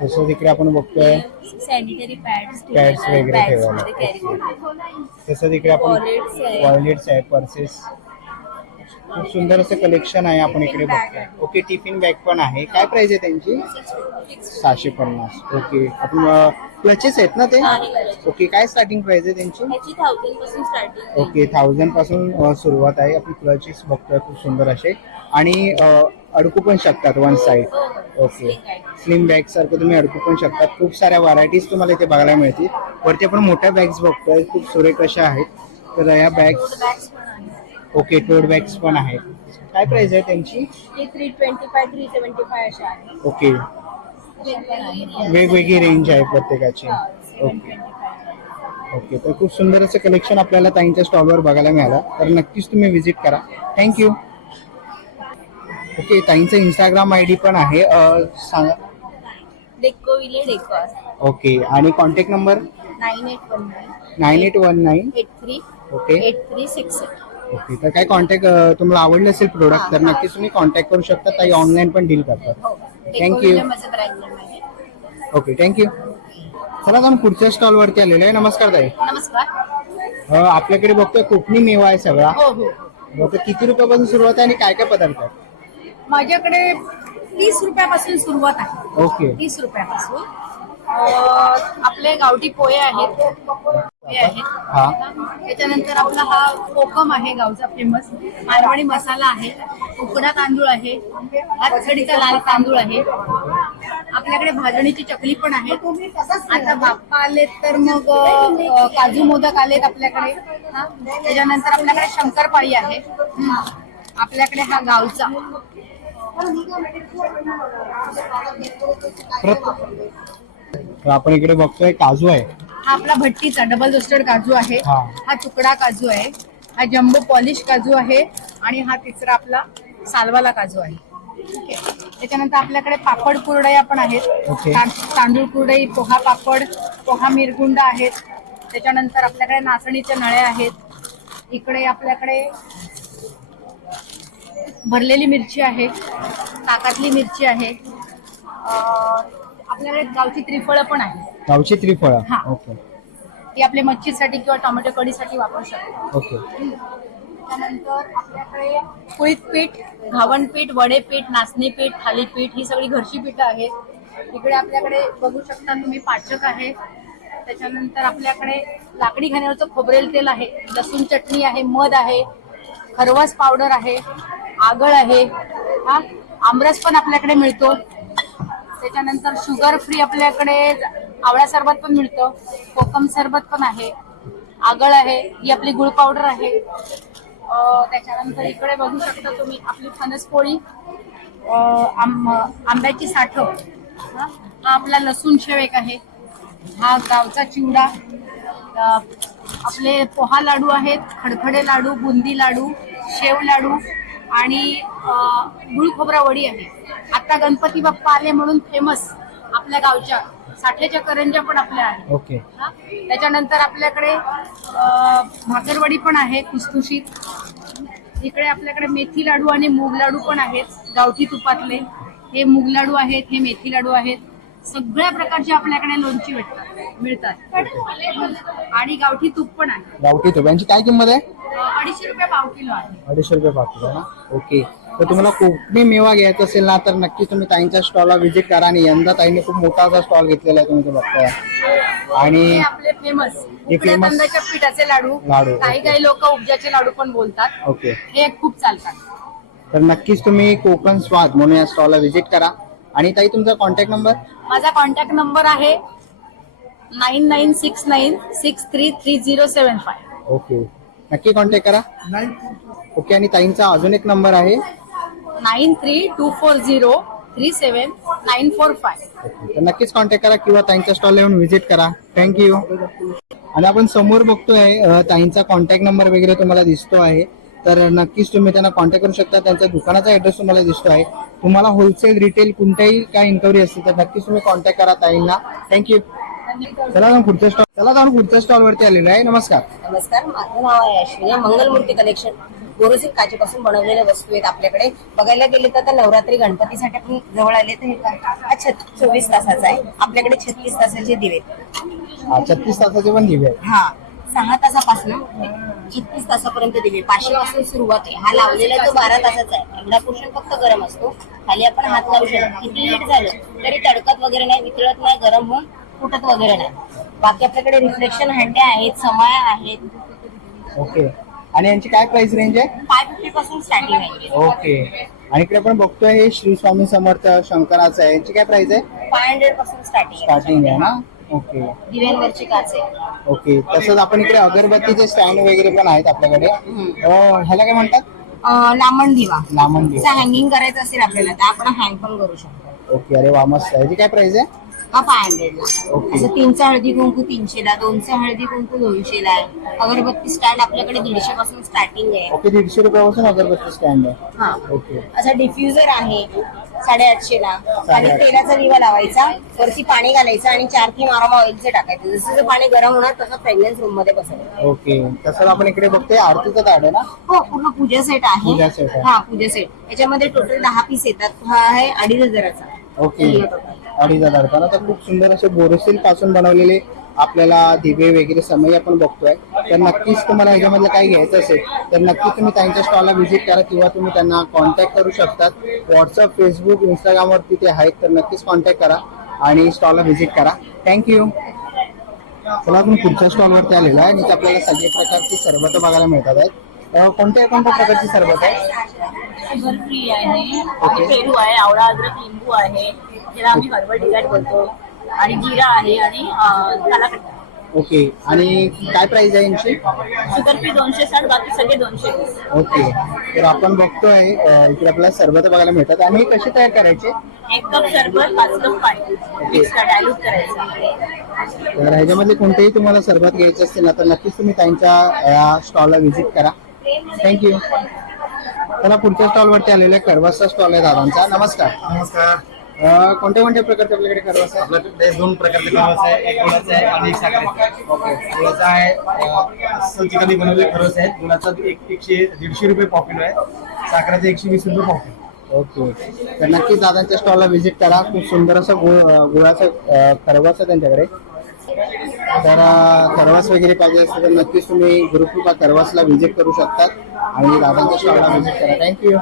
तसंच इकडे आपण बघतोय सॅनिटरी पॅड्स वगैरे ठेवायला. कॅरी तसंच इकडे आपण वॉलेट्स आहे. वॉलेट्स आहे, पर्सेस. खूप सुंदर असं कलेक्शन आहे आपण इकडे बघतोय. ओके. टिफिन बॅग पण आहे. काय प्राइस आहे त्यांची? 650. ओके. आपण क्लचेस आहेत ना ते? ओके. काय स्टार्टिंग प्राइस आहे त्यांची? याची 1000 पासून स्टार्टिंग. ओके. 1000 पासून सुरुवात आहे. आपण क्लचेस बघतोय खूप सुंदर असे आणि अडकू पण शकतात one side. Okay. Slim bag सारखं तुम्ही अडकू पण शकतात. खूप साऱ्या व्हरायटीज तुम्हाला इथे बघायला मिळतील. वरती आपण मोठ्या बॅग्स बघतोय खूप सुरेख अशा आहेत. तर या बॅग्स. ओके. टोट बॅग्स पण आहेत. काय प्राइस आहे त्यांची? 325 375 अशा आहेत. ओके. वेगवेगळी रेंज आहे प्रत्येकाची. ओके. ओके. तर खूप सुंदर असं कलेक्शन आपल्याला ताईंच्या स्टॉलवर बघायला मिळालं. तर नक्कीच तुम्ही व्हिजिट करा. थँक्यू. ओके. ताईंचं इंस्टाग्राम ID पण आहे. सांगा. डेकोविले डेकोर. ओके. आणि कॉन्टॅक्ट नंबर? 9819 9819. 83 ओके. 8368. ओके. तर काय कॉन्टॅक्ट तुम्हाला आवडले असेल प्रोडक्ट तर नक्कीच तुम्ही कॉन्टॅक्ट करू शकता. ताई ऑनलाईन पण डील करतात. थँक्यू. डेकोविले माझं ब्रँड नेम आहे. ओके. थँक्यू. चला आपण पुढच्या स्टॉल वरती आलेलो आहे. नमस्कार ताई. नमस्कार. आपल्याकडे बघतोय कोकणी मेवा आहे सगळा. हो हो. तर किती रुपयापासून सुरुवात आहे आणि काय काय पदार्थ आहेत? माझ्याकडे 30 रुपयापासून सुरुवात आहे. ओके. 30 रुपयापासून आपले गावठी पोहे आहेत. हा. त्याच्यानंतर आपला हा कोकम आहे गावचा फेमस. मालवणी मसाला आहे. उकडा तांदूळ आहे. हातसडीचा लाल तांदूळ आहे. आपल्याकडे भाजणीची चकली पण आहे. आता बाप्पा आलेत तर मग काजू मोदक आलेत आपल्याकडे. हा. त्याच्यानंतर आपल्याकडे शंकरपाळी आहे. आपल्याकडे हा गावचा आपण इकडे बघतोय काजू आहे. हा आपला भट्टीचा डबल रोस्टेड काजू आहे. हा. हा तुकडा काजू आहे. हा जम्बो पॉलिश काजू आहे. आणि हा तिसरा आपला सालवाला काजू आहे. ओके. त्याच्यानंतर आपल्याकडे पापड कुरडया पण आहेत. ओके. तांदूळ कुरडई, पोहा पापड, पोहा मिरगुंड आहेत. त्याच्यानंतर आपल्याकडे नाचणीच्या नळ्या आहेत. इकडे आपल्याकडे भरलेली मिरची आहे. ताकातली मिरची आहे. आपल्याकडे गावची त्रिफळं पण आहे. गावची त्रिफळं. हा. ओके. ती आपल्या मच्छीसाठी किंवा टोमॅटो कढीसाठी वापरू शकतो. ओके. त्यानंतर आपल्याकडे कुळीत पीठ, घावण पीठ, वडे पीठ, नाचणी पीठ, थालीपीठ ही सगळी घरची पीठं आहेत. इकडे आपल्याकडे बघू शकता तुम्ही पाचक आहे, त्याच्यानंतर आपल्याकडे लाकडी घाण्यावरचं खोबरेल तेल आहे, लसूण चटणी आहे, मध आहे, खरवस पावडर आहे, आगळ आहे, हा आमरस पण आपल्याकडे मिळतो. त्याच्यानंतर शुगर फ्री आपल्याकडे आवळा सरबत पण मिळतं, कोकम सरबत पण आहे, आगळ आहे, ही आपली गुळ पावडर आहे. त्याच्यानंतर इकडे बघू शकता तुम्ही आपली फणस पोळी, आंब्याची साठव, हा आपला लसूण शेव एक आहे, हा गावचा चिवडा, आपले पोहा लाडू आहेत, खडखडे लाडू, बुंदी लाडू, शेव लाडू आणि गुळ खोबरा वडी आहे. आता गणपती बाप्पा आले म्हणून फेमस आपल्या गावच्या साठेच्या करंज्या पण आपल्या आहेत. ओके. त्याच्यानंतर आपल्याकडे भाकरवडी पण आहे खुसखुशीत. इकडे आपल्याकडे मेथी लाडू आणि मूग लाडू पण आहेत गावठी तुपातले. हे मूग लाडू आहेत, हे मेथी लाडू आहेत. सगळ्या प्रकारचे आपल्याकडे लोणची मिळतात आणि गावठी तूप पण आहे. गावठी तूप यांची काय किंमत आहे? 250 रुपये पाव किलो आहे. 250 रुपये पाव किलो ना. ओके. तर तुम्हाला कोकणी मेवा घ्यायचा असेल ना तर नक्की तुम्ही ताईंच्या स्टॉलला व्हिजिट करा. आणि यंदा ताईने खूप मोठा असा स्टॉल घेतलेला आहे, तुम्ही तो बघताय. आणि हे आपले फेमस उकड्या famous तांदळाच्या पिठाचे लाडू, लाडू. काही लोक उपजाचे लाडू पण बोलतात. ओके. हे खूप चालतात. तर नक्कीच तुम्ही कोकण स्वाद म्हणून या स्टॉलला व्हिजिट करा. आणि ताई तुमचा कॉन्टॅक्ट नंबर? माझा कॉन्टॅक्ट नंबर आहे 9969633075. ओके, नक्की कॉन्टॅक्ट करा. ओके. आणि ताईंचा अजून एक नंबर आहे 9324037945. तर नक्कीच कॉन्टॅक्ट करा किंवा ताईंच्या स्टॉलला येऊन व्हिजिट करा. थँक्यू. आणि आपण समोर बघतोय ताईंचा कॉन्टॅक्ट नंबर वगैरे तुम्हाला दिसतो आहे, तर नक्कीच तुम्ही त्यांना कॉन्टॅक्ट करू शकता. त्यांचा दुकानाचा ऍड्रेस तुम्हाला दिसतो आहे. तुम्हाला होलसेल रिटेल कोणत्याही काय इन्क्वायरी असतील तर नक्कीच तुम्ही कॉन्टॅक्ट करा ताईंना. थँक्यू. चला जाऊन पुढच्या स्टॉल वरती आलेलो आहे. नमस्कार. नमस्कार, माझं नाव आहे अश्विनी. मंगलमूर्ती कलेक्शन बोरोसिल काचेपासून बनवलेल्या वस्तू आहेत आपल्याकडे. बघायला गेले तर नवरात्री गणपतीसाठी आपण जवळ आले तर हे हा 24 तासाचा आहे. आपल्याकडे 36 तासाचे दिवे, 36 तासाचे पण दिवे आहेत. हा 6 तासापासून 36 तासापर्यंत दिवे. 500 पासून सुरुवात आहे. हा लावलेला तो 12 तासाचा आहे. एवढा पोर्शन फक्त गरम असतो. खाली आपण हात लावू शकतो. किती लीट झालं तरी तडकत वगैरे नाही, वितळत नाही, गरम होऊन फुटत वगैरे नाही. बाकी आपल्याकडे रिफ्लेक्शन हंड्या आहेत, समाया आहेत. ओके. आणि यांची काय प्राइस रेंज आहे? 550 पासून स्टार्टिंग आहे. ओके. आणि इकडे आपण बघतोय हे श्री स्वामी समर्थ शंकराचं आहे. यांची काय प्राइस आहे? 500 पासून स्टार्टिंग आहे ना. ओके. दिव्यांवरची काच आहे. ओके. तसंच आपण इकडे अगरबत्तीचे स्टँड वगैरे पण आहेत आपल्याकडे. ह्याला काय म्हणतात? लांबण दिवा. लांबण दिवा. हँगिंग करायचं असेल आपल्याला तर आपण हँग पण करू शकतो. ओके. अरे वा, मस्त. याची काय प्राइस आहे? हा 500 ला. ओके. असं 3चा हळदी कुंकू 300 ला, 2चा हळदी कुंकू 200 ला आहे. अगरबत्ती स्टँड आपल्याकडे 150 पासून स्टार्टिंग आहे. ओके. 150 रुपयापासून अगरबत्ती स्टँड आहे. हा. ओके. असा डिफ्युजर आहे 850 ला. आणि तेलाचा दिवा लावायचा, वरती पाणी घालायचं आणि 4 थेंब आराम ऑइलचे टाकायचं. जसं जसं पाणी गरम होणार तसं फ्रेग्रन्स रूम मध्ये बसवायचं. ओके. तसं आपण इकडे बघतोय आरतीचं ताट आहे ना. हो, पूर्ण पूजा सेट आहे. पूजा सेट आहे. हा, पूजा सेट. याच्यामध्ये टोटल 10 पीस येतात. हा आहे 2500चा. ओके. 2500 तर खूप सुंदर असे बोरोसिल पासून बनवलेले आपल्याला दिवे वगैरे समय आपण बघतोय. तर नक्कीच तुम्हाला ह्याच्यामधलं काय घ्यायचं असेल तर नक्कीच तुम्ही त्यांच्या स्टॉलला व्हिजिट करा किंवा तुम्ही त्यांना कॉन्टॅक्ट करू शकतात. व्हॉट्सअप, फेसबुक, इंस्टाग्रामवरती ते आहेत, तर नक्कीच कॉन्टॅक्ट करा आणि स्टॉलला व्हिजिट करा. थँक्यू. चला आपण पुढच्या स्टॉलवरती आलेलो आहे आणि आपल्याला सगळे प्रकारची सरबत बघायला मिळतात आहेत. कोणत्या प्रकारची सरबत आहे? शुगर फ्री आहे, पेरू आहे, आवळा, अद्रक, लिंबू आहे, ज्याला आम्ही हर्बल डिलाइट बोलतो, आणि जिरा आहे आणि काला कट्टा. ओके. आणि काय प्राइस आहे यांची? शुगर फ्री 260, बाकी सगळे 220. ओके. तर आपण बघतोय इकडे आपल्याला सरबत बघायला मिळतात. आणि हे कसे तयार करायचे? 1 कप सरबत, 5 कप पाणी मिक्स डायल्यूट करायचं. तर ह्याच्यामध्ये कोणतेही तुम्हाला सरबत घ्यायचे असतील ना तर नक्कीच तुम्ही त्यांच्या या स्टॉलला व्हिजिट करा. थँक्यू. तर पुढच्या स्टॉलवरती आलेले करवसचा स्टॉल आहे दादांचा. नमस्कार. नमस्कार. कोणत्या प्रकारचे आपल्याकडे करवस आहे? आपल्याकडे 2 प्रकारचे खरवस आहे. एक गुळाचा आहे आणि एक साखरेचा. ओके. गुळाचा आहे सलचिकली बनवलेले खरवस आहेत. गुळाचा 150 रुपये पॉकेट आहे. साखरेचा 120 रुपये पॉकेट. ओके. तर नक्कीच दादांच्या स्टॉलला व्हिजिट करा. खूप सुंदर असं गुळाचं खरवस आहे त्यांच्याकडे. तर करवास वगैरे पाहिजे असेल तर नक्कीच तुम्ही गुरुकृपा करवासला व्हिजिट करू शकतात आणि दादांच्या स्टॉलला व्हिजिट करा. थँक्यू.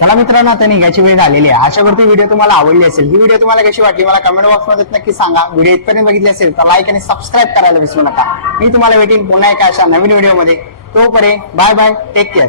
चला मित्रांनो, आता निघायची वेळ झालेली आहे. आशा करतो व्हिडिओ तुम्हाला आवडली असेल. ही व्हिडिओ तुम्हाला कशी वाटली मला कमेंट बॉक्समध्ये नक्की सांगा. व्हिडिओ इथपर्यंत बघितली असेल तर लाईक आणि सबस्क्राईब करायला विसरू नका. मी तुम्हाला भेटेन पुन्हा एका अशा नवीन व्हिडिओमध्ये. तोपर्यंत बाय बाय, टेक केअर.